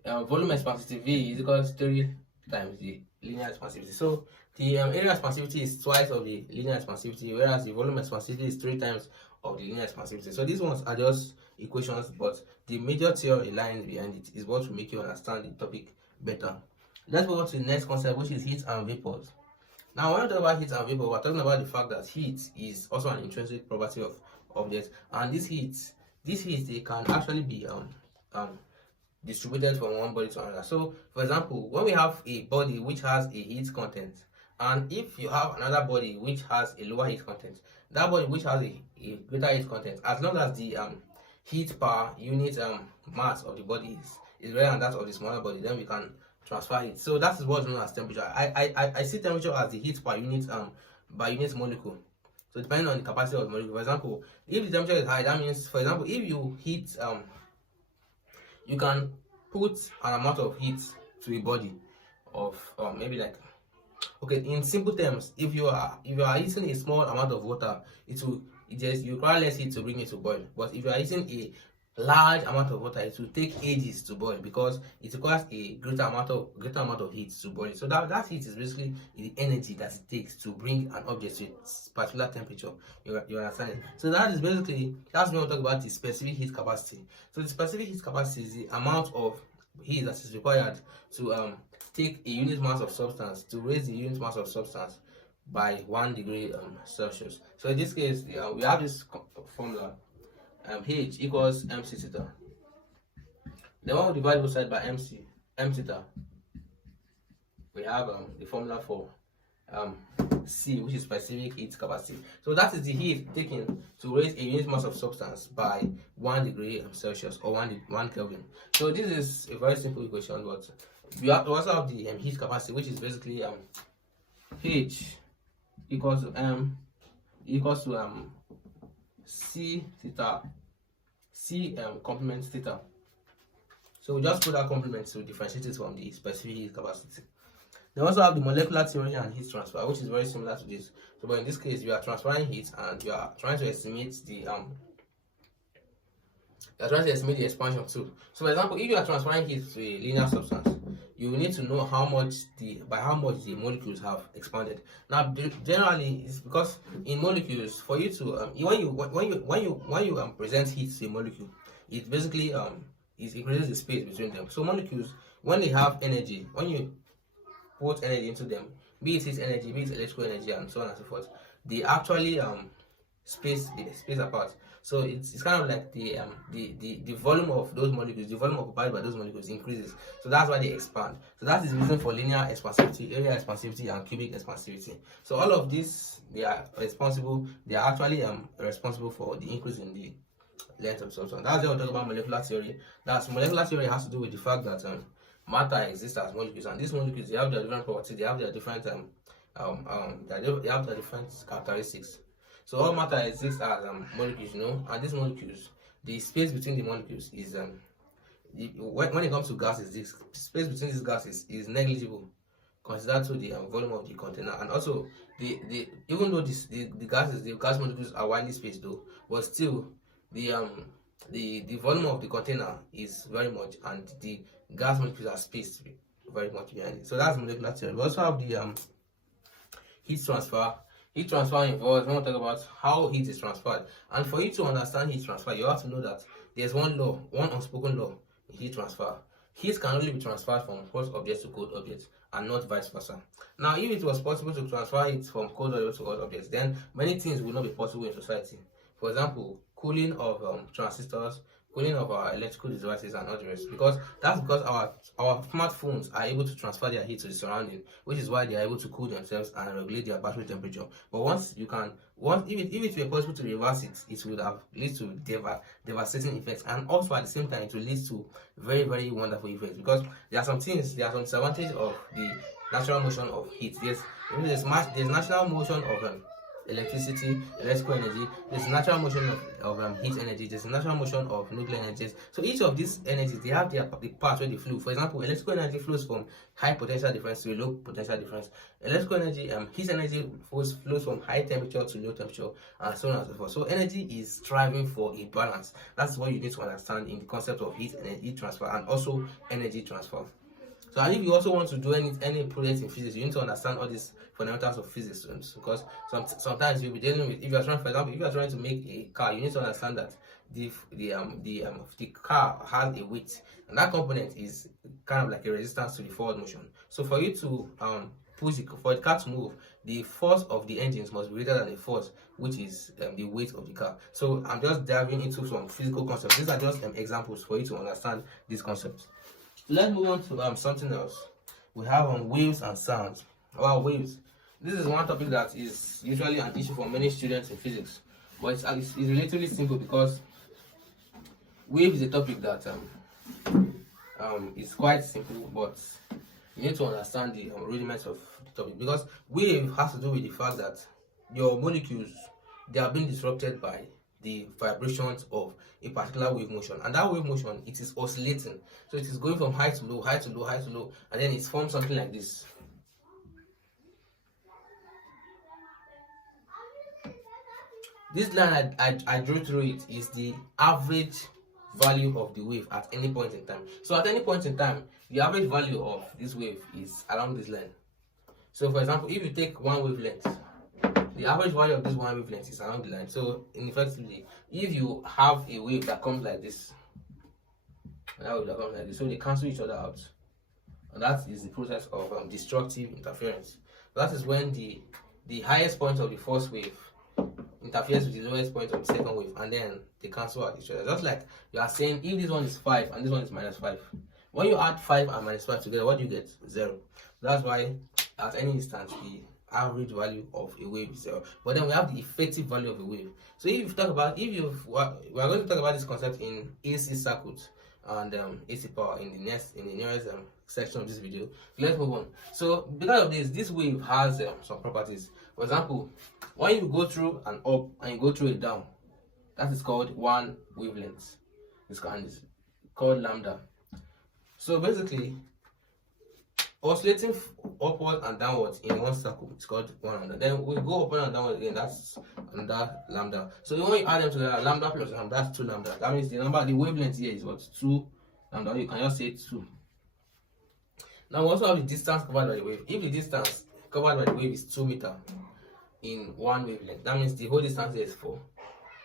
volume expansivity V is equals 3 times the linear expansivity. So the area expansivity is twice of the linear expansivity, whereas the volume expansivity is 3 times of the linear expansivity. So these ones are just equations, but the major theory lying behind it is what will make you understand the topic better. Let's move on to the next concept, which is heat and vapors. Now, when we talk about heat and vapor, we're talking about the fact that heat is also an intrinsic property of objects, and this heat they can actually be distributed from one body to another. So, for example, when we have a body which has a heat content, and if you have another body which has a lower heat content, that body which has a greater heat content, as long as the heat per unit mass of the body is greater than that of the smaller body, then we can transfer it. So that is what's known as temperature. I see temperature as the heat per unit by unit molecule. So depending on the capacity of the molecule. For example, if the temperature is high, that means, for example, if you heat you can put an amount of heat to a body of maybe like, okay, in simple terms, if you are heating a small amount of water, you require less heat to bring it to boil. But if you are heating a large amount of water, it will take ages to boil because it requires a greater amount of heat to boil. So that heat is basically the energy that it takes to bring an object to its particular temperature. You understand it? So that's when we talk about the specific heat capacity. So the specific heat capacity is the amount of heat that is required to take a unit mass of substance, to raise the unit mass of substance by 1 degree Celsius. So in this case, we have this formula. H equals mc theta. Then when we divide both sides by m theta, we have the formula for C, which is specific heat capacity. So that is the heat taken to raise a unit mass of substance by 1 degree Celsius or 1 Kelvin. So this is a very simple equation, but we also have the heat capacity, which is basically H equals to M equals to C theta, C complement theta. So we just put that complement to differentiate it from the specific heat capacity. They also have the molecular theory and heat transfer, which is very similar to this. So, but in this case, you are transferring heat and you are trying to estimate the expansion too. So, for example, if you are transferring heat to a linear substance, you will need to know by how much the molecules have expanded. Now, generally, it's because in molecules, for you to when you present heat to a molecule, it basically it increases the space between them. So molecules, when they have energy, when you put energy into them, be it heat energy, be it electrical energy, and so on and so forth, they actually space apart. So it's kind of like the volume of those molecules, the volume occupied by those molecules increases. So that's why they expand. So that is the reason for linear expansivity, area expansivity, and cubic expansivity. So all of these, they are actually responsible for the increase in the length of substance. That's why we talk about molecular theory. Molecular theory has to do with the fact that matter exists as molecules, and these molecules, they have their different properties, they have their different characteristics. So all matter exists as molecules, and these molecules, the space between the molecules is when it comes to gases, the space between these gases is negligible considered to the volume of the container. And also even though the gas molecules are widely spaced though, but still the volume of the container is very much, and the gas molecules are spaced very much behind it. So that's molecular theory. We also have the heat transfer. Heat transfer involves, when we talk about how heat is transferred. And for you to understand heat transfer, you have to know that there's one unspoken law in heat transfer. Heat can only be transferred from hot objects to cold objects. and not vice versa. Now, if it was possible to transfer heat from cold oil to hot objects, then many things would not be possible in society. For example, cooling of transistors, cooling of our electrical devices and others, because our smartphones are able to transfer their heat to the surrounding, which is why they are able to cool themselves and regulate their battery temperature. But if it were possible to reverse it, it would have lead to devastating effects, and also at the same time it will lead to very, very wonderful effects, because there are some disadvantages of the natural motion of heat. There's natural motion of electricity, electrical energy, there's natural motion of heat energy, there's natural motion of nuclear energies. So each of these energies, they have the parts where they flow. For example, electrical energy flows from high potential difference to a low potential difference. Electrical energy, heat energy flows from high temperature to low temperature, and so on and so forth. So energy is striving for a balance. That's what you need to understand in the concept of heat transfer and also energy transfer. So, and if you also want to do any project in physics, you need to understand all these fundamentals of physics, because sometimes you'll be dealing with, for example, if you are trying to make a car, you need to understand that the car has a weight, and that component is kind of like a resistance to the forward motion. So for you to for the car to move, the force of the engines must be greater than the force, which is the weight of the car. So I'm just diving into some physical concepts. These are just examples for you to understand these concepts. Let's move on to something else. We have waves and sounds. Well, waves. This is one topic that is usually an issue for many students in physics, but it's relatively simple, because wave is a topic that is quite simple, but you need to understand the rudiments of the topic, because wave has to do with the fact that your molecules, they are being disrupted by the vibrations of a particular wave motion, and that wave motion, it is oscillating, so it is going from high to low, high to low, high to low, and then it forms something like this. This line I drew through it is the average value of the wave at any point in time. So at any point in time, the average value of this wave is along this line. So for example, if you take one wavelength, the average value of this one wavelength is along the line. So effectively, if you have a wave that comes like this, so they cancel each other out, and that is the process of destructive interference. That is when the highest point of the first wave interferes with the lowest point of the second wave, and then they cancel out each other. Just like you are saying, if this one is 5 and this one is -5, when you add 5 and -5 together, what do you get? 0. That's why at any instance the average value of a wave is 0. But then we have the effective value of a wave. So if we are going to talk about this concept in AC circuits and AC power in the nearest section of this video. Let's move on. So because of this wave has some properties. For example, when you go through an up and you go through a down, that is called one wavelength. It's called lambda. So basically, oscillating upward and downwards in one circle, it's called 100. Then we go upward and downward again, that's another lambda. So when you add them together, lambda plus lambda, that's 2 lambda. That means the wavelength here is what? 2 lambda. You can just say 2. Now we also have the distance covered by the wave. If the distance covered by the wave is 2 meters in one wavelength, that means the whole distance here is 4.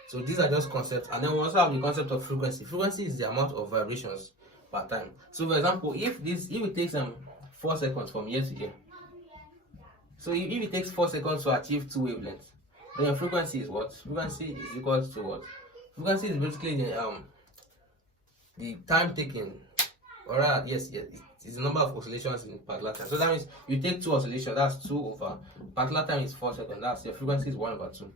So these are just concepts. And then we also have the concept of frequency. Frequency is the amount of vibrations per time. So for example, if it takes 4 seconds from here to here, so if it takes 4 seconds to achieve 2 wavelengths, then your frequency is what? Frequency is equal to what? Frequency is basically the time taken, or yes, it's the number of oscillations in particular time. So that means you take 2 oscillations, that's 2 over particular time is 4 seconds. That's your frequency is 1/2.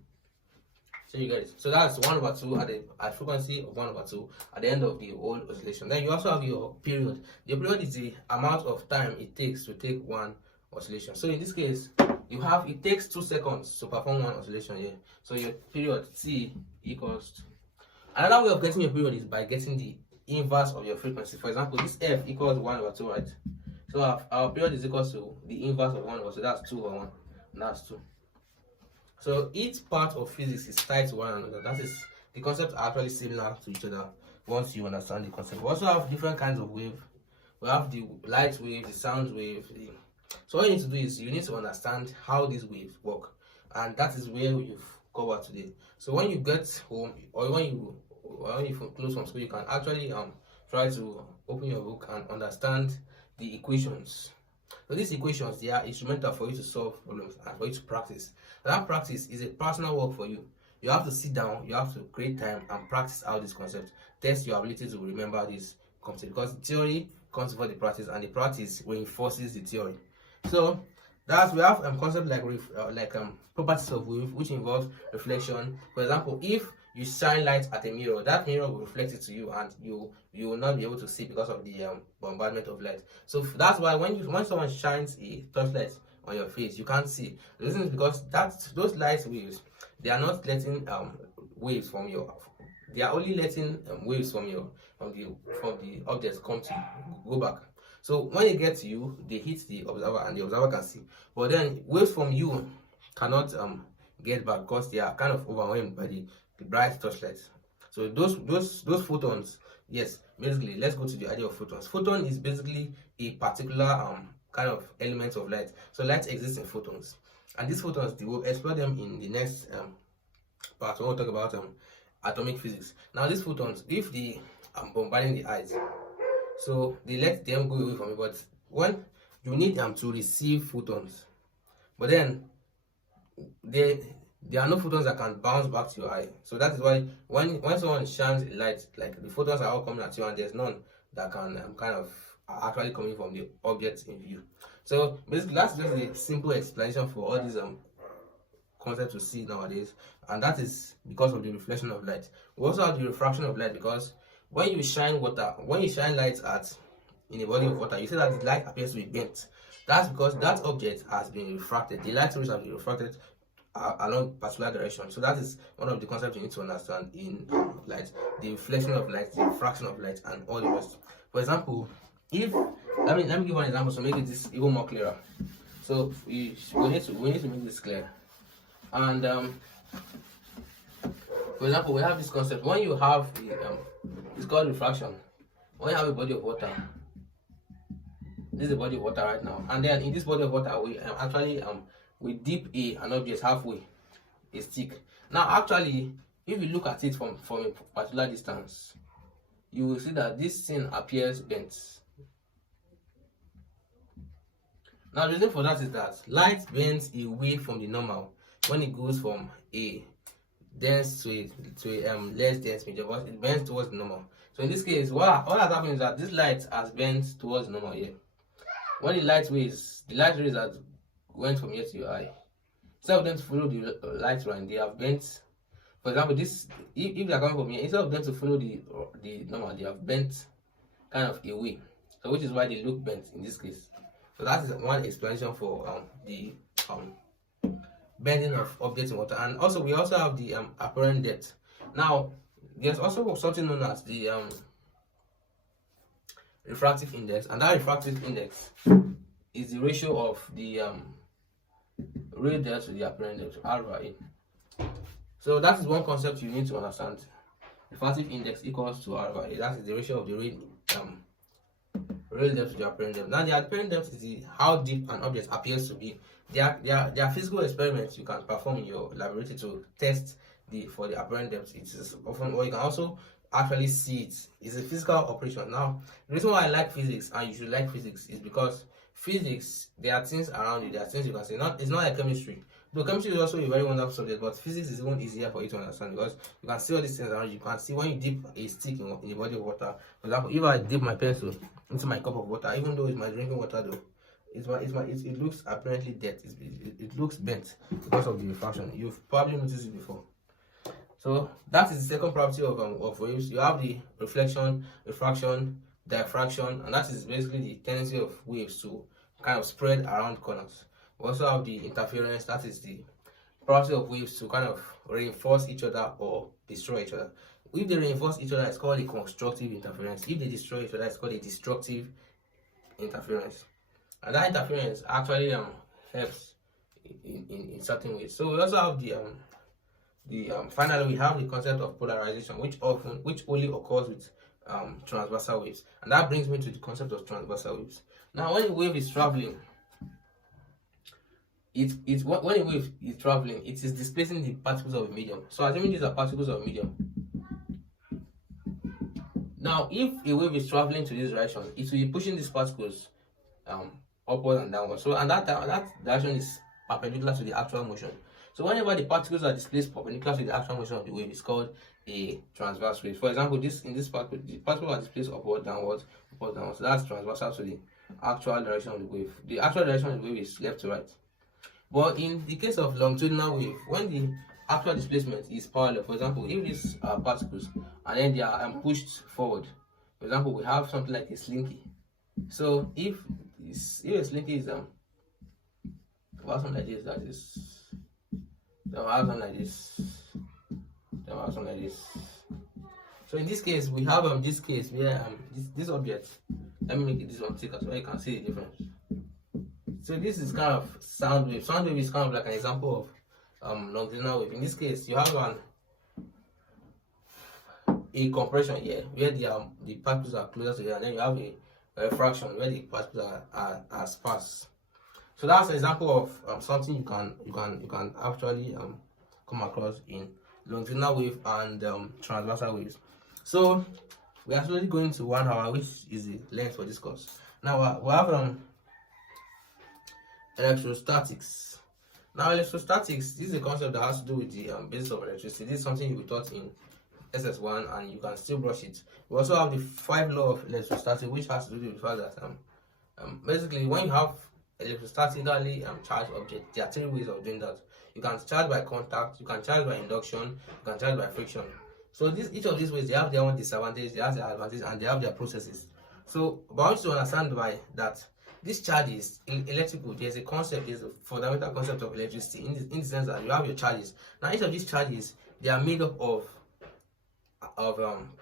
So you get it. So that's 1/2 at frequency of 1/2 at the end of the whole oscillation. Then you also have your period. Your period is the amount of time it takes to take one oscillation. So in this case, it takes 2 seconds to perform one oscillation here. So your period T equals to. Another way of getting your period is by getting the inverse of your frequency. For example, this F equals 1/2, right? So our period is equal to the inverse of 1/2. So that's 2 over 1. And that's 2. So each part of physics is tied to one another. That is, the concepts are actually similar to each other once you understand the concept. We also have different kinds of wave. We have the light wave, the sound wave. So what you need to do is you need to understand how these waves work, and that is where we've covered today. So when you get home, or when you close from school, you can actually try to open your book and understand the equations So these equations, they are instrumental for you to solve problems and for you to practice. That practice is a personal work for you. You have to sit down, you have to create time and practice out these concepts. Test your ability to remember this concept, because theory comes before the practice, and the practice reinforces the theory. So we have concept like properties of wave, which involves reflection. For example, if you shine light at a mirror, that mirror will reflect it to you, and you will not be able to see because of the bombardment of light. So that's why when someone shines a torchlight on your face, you can't see. The reason is because those light waves, they are not letting waves from your, they are only letting waves from the objects come to go back. So when they get to you, they hit the observer and the observer can see. But then waves from you cannot get back because they are kind of overwhelmed by the bright torchlight. So those photons, yes, basically let's go to the idea of photons. Photon is basically a particular kind of element of light. So light exists in photons, and these photons, we'll explore them in the next part when we'll talk about atomic physics. Now these photons, if they bombarding the eyes, so they let them go away from you, but when you need them to receive photons, but then there are no photons that can bounce back to your eye. So that is why when someone shines a light, like the photons are all coming at you, and there's none that can kind of actually coming from the object in view. So basically that's just a simple explanation for all these concepts we see nowadays, and that is because of the reflection of light. We also have the refraction of light, because when you shine light in a body of water, you see that the light appears to be bent. That's because that object has been refracted. The light rays have been refracted along particular direction. So that is one of the concepts you need to understand in light: the reflection of light, the refraction of light, and all the rest. For example, if let me give one example to make it this even more clearer. So we need to make this clear. And for example, we have this concept when you have it's called refraction. When you have a body of water, this is a body of water right now, and then in this body of water we we dip an object halfway, a stick. Now actually, if you look at it from a particular distance, you will see that this thing appears bent. Now the reason for that is that light bends away from the normal when it goes from a dense to a less dense medium, but it bends towards the normal. So in this case, what has happened is that this light has bent towards normal here. When the light rays that went from here to your eye, instead of them to follow the light line, they have bent. For example, this if they are coming from here, instead of them to follow the normal, they have bent kind of away. So which is why they look bent in this case. So that is one explanation for the bending of objects in water. And also we also have the apparent depth. Now there's also something known as the refractive index, and that refractive index is the ratio of the real depth to the apparent depth, R/A. So that is one concept you need to understand. Refractive index equals to R/A. That is the ratio of the real depth to the apparent depth. Now the apparent depth is how deep an object appears to be. There are physical experiments you can perform in your laboratory to test for the apparent depth. It is often, or you can also actually see it. It's a physical operation. Now the reason why I like physics, and you should like physics, is because physics, there are things around you, there are things you can see. It's not like chemistry. Though chemistry is also a very wonderful subject, but physics is even easier for you to understand, because you can see all these things around you. You can see when you dip a stick in a body of water. For example, if I dip my pencil into my cup of water, even though it's my drinking water, though it looks apparently dead. It looks bent because of the refraction. You've probably noticed it before. So that is the second property of waves. You have the reflection, refraction, diffraction, and that is basically the tendency of waves to kind of spread around corners. We also have the interference. That is the property of waves to kind of reinforce each other or destroy each other. If they reinforce each other, it's called a constructive interference. If they destroy each other, it's called a destructive interference. And that interference actually helps in certain ways. So we also have finally we have the concept of polarization, which only occurs with transversal waves. And that brings me to the concept of transversal waves. Now when a wave is traveling, when a wave is traveling, it is displacing the particles of a medium. So assuming these are particles of a medium. Now if a wave is traveling to this direction, it will be pushing these particles upward and downward. So and that direction is perpendicular to the actual motion. So whenever the particles are displaced perpendicular to the actual motion of the wave, it's called a transverse wave. For example, in this particle, the particles are displaced upward, downward, upward, downward. So that's transversal to the actual direction of the wave. The actual direction of the wave is left to right. But in the case of longitudinal wave, when the actual displacement is parallel, for example, if these are particles and then they are pushed forward, for example, we have something like a slinky. So if a slinky is something like this, that is, then we have something like this, then we have something like this. So in this case, we have this case where this object. Let me make it this one thicker so you can see the difference. So this is kind of sound wave. Sound wave is kind of like an example of longitudinal wave. In this case, you have a compression here where the particles are closer together, and then you have a refraction where the particles are sparse. So that's an example of something you can actually come across in longitudinal wave and transversal waves. So we are slowly going to 1 hour, which is the length for this course. Now we have electrostatics. Now electrostatics, this is a concept that has to do with the basics of electricity. This is something you will be taught in SS1 and you can still brush it. We also have the 5 law of electrostatics, which has to do with the fact that basically when you have electrostatically charged object, there are 3 ways of doing that. You can charge by contact, you can charge by induction, you can charge by friction. So each of these ways, they have their own disadvantage, they have their advantage, and they have their processes. So but I want you to understand by that these charges in electrical, there's a concept, there's a fundamental concept of electricity in the sense that you have your charges. Now each of these charges, they are made up of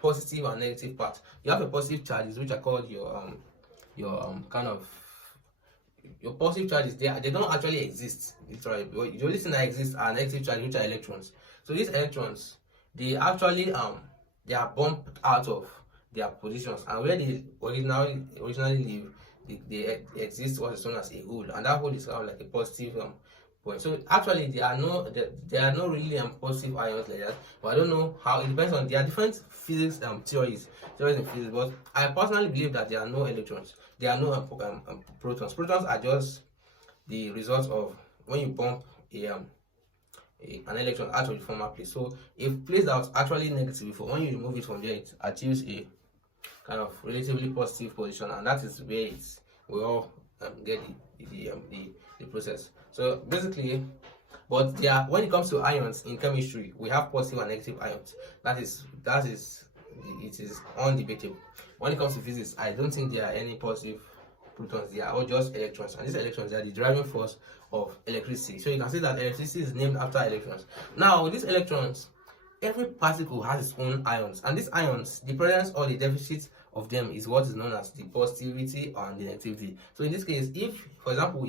positive and negative parts. You have a positive charges which are called your your positive charges. They don't actually exist literally. The only thing that exists are negative charges, which are electrons. So these electrons, they actually they are bumped out of their positions, and where they originally live, they exist what is known as a hole, and that hole is kind of like a positive point. So actually there are no really positive ions like that, but I don't know how. It depends on, there are different physics theories in physics, but I personally believe that there are no electrons, there are no protons. Protons are just the result of when you bump an electron out of the former place. So a place that was actually negative before, when you remove it from there, it achieves a kind of relatively positive position, and that is where we all get the process. So basically, but when it comes to ions in chemistry, we have positive and negative ions. It is undebatable. When it comes to physics, I don't think there are any positive protons. They are all just electrons, and these electrons are the driving force of electricity. So you can see that electricity is named after electrons. Now with these electrons, every particle has its own ions, and these ions, the presence or the deficit of them is what is known as the positivity and the negativity. So in this case, if for example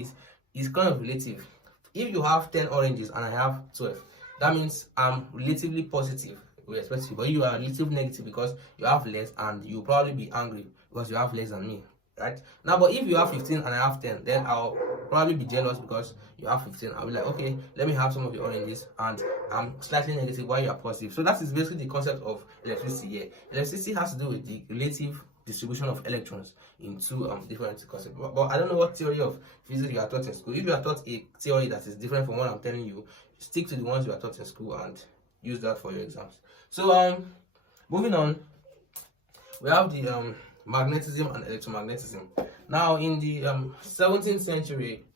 it's kind of relative. If you have 10 oranges and I have 12, that means I'm relatively positive with respect to you, but you are relatively negative because you have less, and you'll probably be angry because you have less than me, right? Now, but if you have 15 and I have 10, then I'll probably be jealous because you have 15. I'll be like, okay, let me have some of the oranges, and I'm slightly negative while you are positive. So that is basically the concept of electricity here. Electricity has to do with the relative distribution of electrons into different concepts. But I don't know what theory of physics you are taught in school. If you are taught a theory that is different from what I'm telling you, stick to the ones you are taught in school and use that for your exams. So moving on, we have the magnetism and electromagnetism. Now in the 17th century,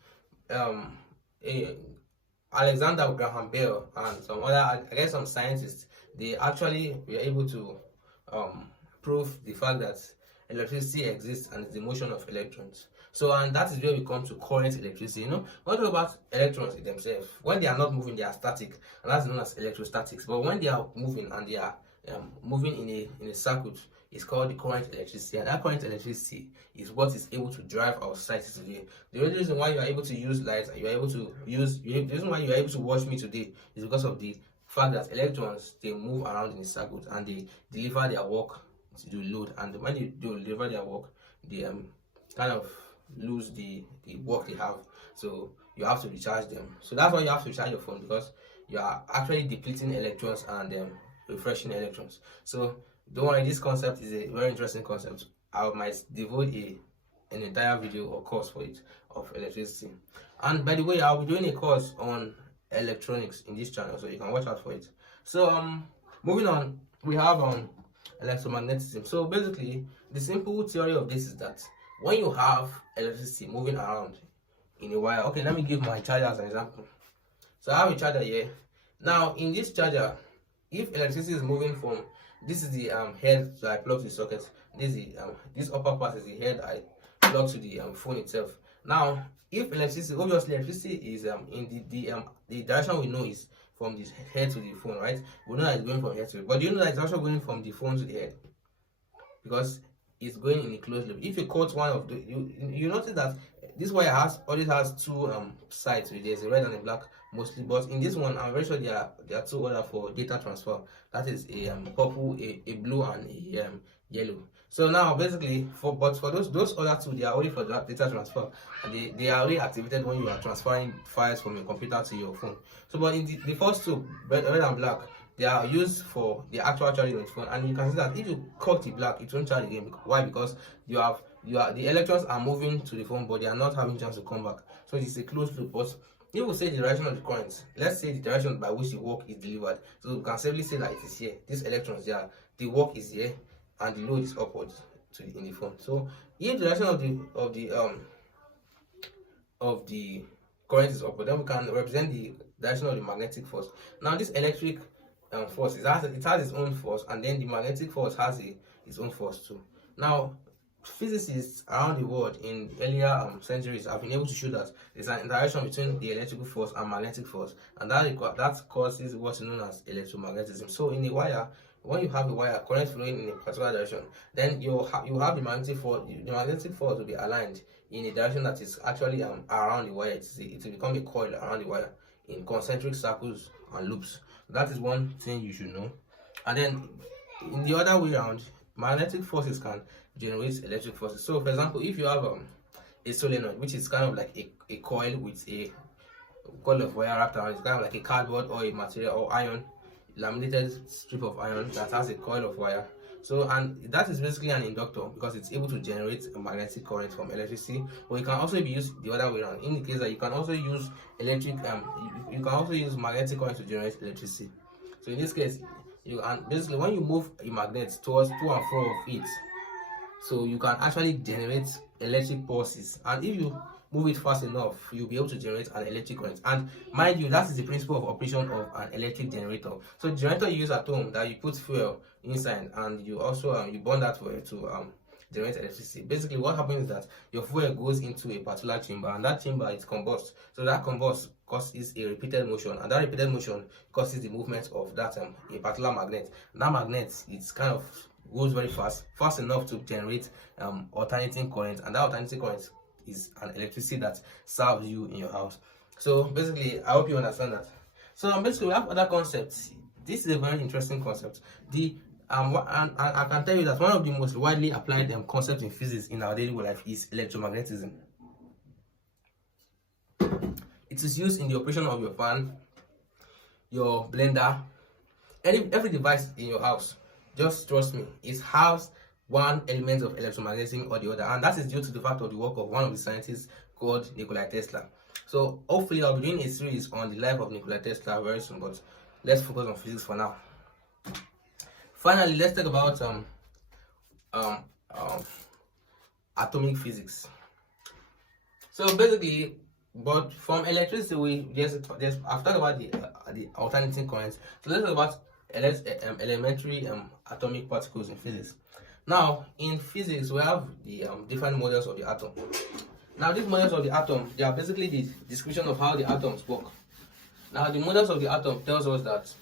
Alexander Graham Bell and some other, I guess some scientists, they actually were able to prove the fact that electricity exists and is the motion of electrons. So, and that is where we come to current electricity. You know, what about electrons in themselves? When they are not moving, they are static, and that's known as electrostatics. But when they are moving and they are moving in a circuit, it's called the current electricity. And that current electricity is what is able to drive our society today. The only reason why you are able to use lights and you are able to the reason why you are able to watch me today is because of the fact that electrons, they move around in a circuit and they deliver their work to the load, and when they deliver their work, they kind of lose the work they have, so you have to recharge them. So that's why you have to recharge your phone, because you are actually depleting electrons and refreshing electrons. So don't worry, this concept is a very interesting concept. I might devote a an entire video or course for it of electricity. And by the way, I'll be doing a course on electronics in this channel, so you can watch out for it. So moving on, we have electromagnetism. So basically, the simple theory of this is that when you have electricity moving around in a wire, okay, let me give my charger as an example. So I have a charger here. Now in this charger, if electricity is moving from, this is the head that I plug to the socket, this is this upper part is the head I plug to the phone itself. Now if electricity, obviously electricity is in the direction we know is from the head to the phone, right? We know that it's going from head to it, but you know that it's also going from the phone to the head because it's going in a closed loop. If you cut one of the, you notice that this wire always has two sides. There's a red and a black mostly, but in this one I'm very sure there are two other for data transfer. That is a purple, a blue, and a yellow. So now basically for those other two, they are only for data transfer, and they are only activated when you are transferring files from your computer to your phone. So but in the first two, red and black, they are used for the actual charging of the phone, and you can see that if you cut the black, it won't charge again. Why? Because the electrons are moving to the phone, but they are not having chance to come back. So it's a closed loop. But if we say the direction of the current, let's say the direction by which the work is delivered, so we can safely say that it is here. These electrons here, the work is here, and the load is upwards in the phone. So if the direction of the current is upward, then we can represent the direction of the magnetic force. Now this electric force, it has its own force, and then the magnetic force has its own force too. Now physicists around the world in earlier centuries have been able to show that there's an interaction between the electrical force and magnetic force, and that causes what's known as electromagnetism. So in a wire, when you have a wire current flowing in a particular direction, then you have the magnetic force. The magnetic force will be aligned in a direction that is actually around the wire. It will become a coil around the wire in concentric circles and loops. That is one thing you should know. And then in the other way around, magnetic forces can generate electric forces. So for example, if you have a solenoid, which is kind of like a coil with a coil of wire wrapped around, it's kind of like a cardboard or a material or iron, laminated strip of iron that has a coil of wire. So, and that is basically an inductor because it's able to generate a magnetic current from electricity. Or it can also be used the other way around, in the case that you can also use you can also use magnetic current to generate electricity. So in this case, basically when you move a magnet towards to and fro of it, so you can actually generate electric pulses, and if you move it fast enough, you'll be able to generate an electric current. And mind you, that is the principle of operation of an electric generator. So the generator you use at home, that you put fuel inside, and you also you burn that fuel to generate electricity. Basically what happens is that your fuel goes into a particular chamber, and that chamber is combusts. So that combust causes a repeated motion, and that repeated motion causes the movement of that a particular magnet. And that magnet, it's kind of goes very fast enough to generate alternating current, and that alternating current is an electricity that serves you in your house. So basically, I hope you understand that. So basically, we have other concepts. This is a very interesting concept. And I can tell you that one of the most widely applied concepts in physics in our daily life is electromagnetism. It is used in the operation of your fan, your blender, every device in your house. Just trust me, it has one element of electromagnetism or the other, and that is due to the fact of the work of one of the scientists called Nikola Tesla. So hopefully I'll be doing a series on the life of Nikola Tesla very soon, but let's focus on physics for now. Finally, let's talk about atomic physics. So basically, but from electricity, I've talked about the alternating currents. So let's talk about elementary atomic particles in physics. Now in physics, we have the different models of the atom. Now these models of the atom, they are basically the description of how the atoms work. Now the models of the atom tells us that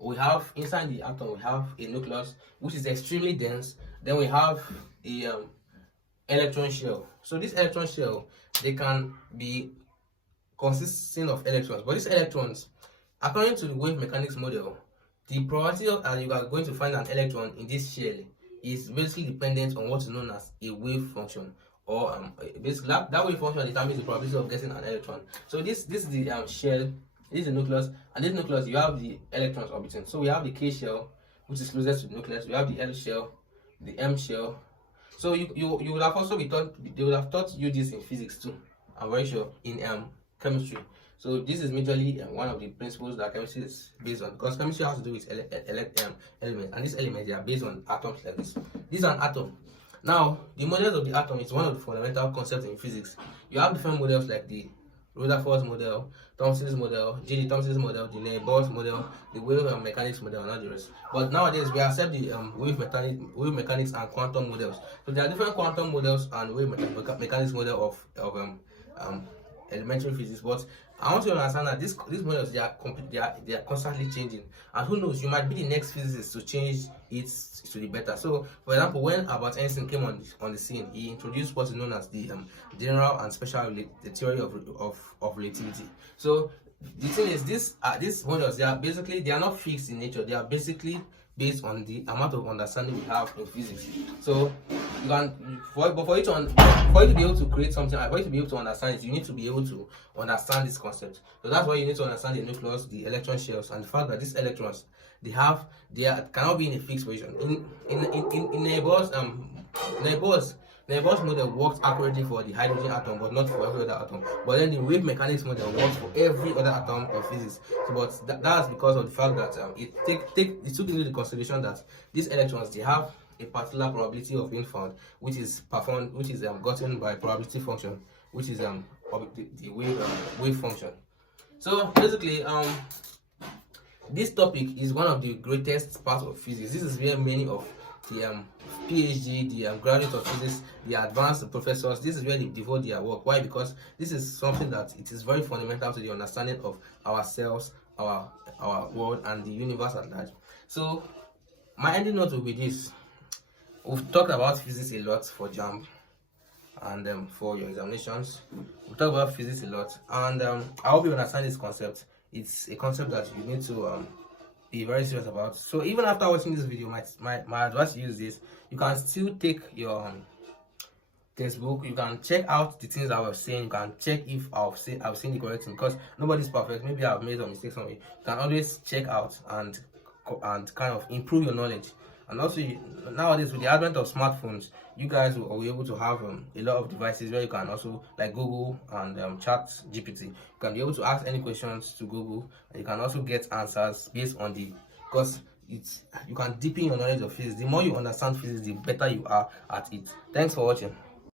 we have inside the atom, we have a nucleus which is extremely dense. Then we have a electron shell. So this electron shell, they can be consisting of electrons, but these electrons, according to the wave mechanics model, the probability that you are going to find an electron in this shell is basically dependent on what is known as a wave function, or basically that wave function determines the probability of getting an electron. So this is the shell, this is the nucleus, and this nucleus you have the electrons orbiting. So we have the K shell, which is closest to the nucleus. We have the L shell, the M shell. So you would have also be taught, they would have taught you this in physics too, I'm very sure, in chemistry. So this is majorly one of the principles that chemistry is based on, because chemistry has to do with elements, and these elements, they are based on atoms like this. This is an atom. Now, the models of the atom is one of the fundamental concepts in physics. You have different models like the Rutherford's model, Thomson's model, J.D. Thomson's model, the Bohr's model, the wave mechanics model, and all the rest. But nowadays we accept the wave mechanics and quantum models. So there are different quantum models and wave mechanics model of elementary physics. But I want you to understand that these models, they are constantly changing, and who knows, you might be the next physicist to change it to the better. So, for example, when Albert Einstein came on the scene, he introduced what is known as the general and special the theory of relativity. So the thing is, these models, they are not fixed in nature. They are basically based on the amount of understanding we have in physics. So you can, for you to be able to create something, for you to be able to understand it, you need to be able to understand this concept. So that's why you need to understand the nucleus, the electron shells, and the fact that these electrons, they cannot be in a fixed position. In Bohr's model works accurately for the hydrogen atom, but not for every other atom. But then the wave mechanics model works for every other atom of physics. So, but that's because of the fact that it took into the consideration that these electrons, they have a particular probability of being found, which is gotten by probability function, which is the wave function. So basically, this topic is one of the greatest parts of physics. This is where many of the PhD, the graduates of physics, the advanced professors, this is where they devote their work. Why? Because this is something that it is very fundamental to the understanding of ourselves, our world, and the universe at large. So my ending note will be this: we've talked about physics a lot for JAMB and for your examinations. We talked about physics a lot, and I hope you understand this concept. It's a concept that you need to be very serious about. So even after watching this video, my advice to you is this: you can still take your textbook, you can check out the things I was saying, you can check if I've seen the correct thing, because nobody's perfect. Maybe I've made some mistakes on it. You can always check out and kind of improve your knowledge. And also, nowadays with the advent of smartphones, you guys will be able to have a lot of devices where you can also, like Google and Chat GPT, you can be able to ask any questions to Google, and you can also get answers based on because you can deepen your knowledge of physics. The more you understand physics, the better you are at it. Thanks for watching.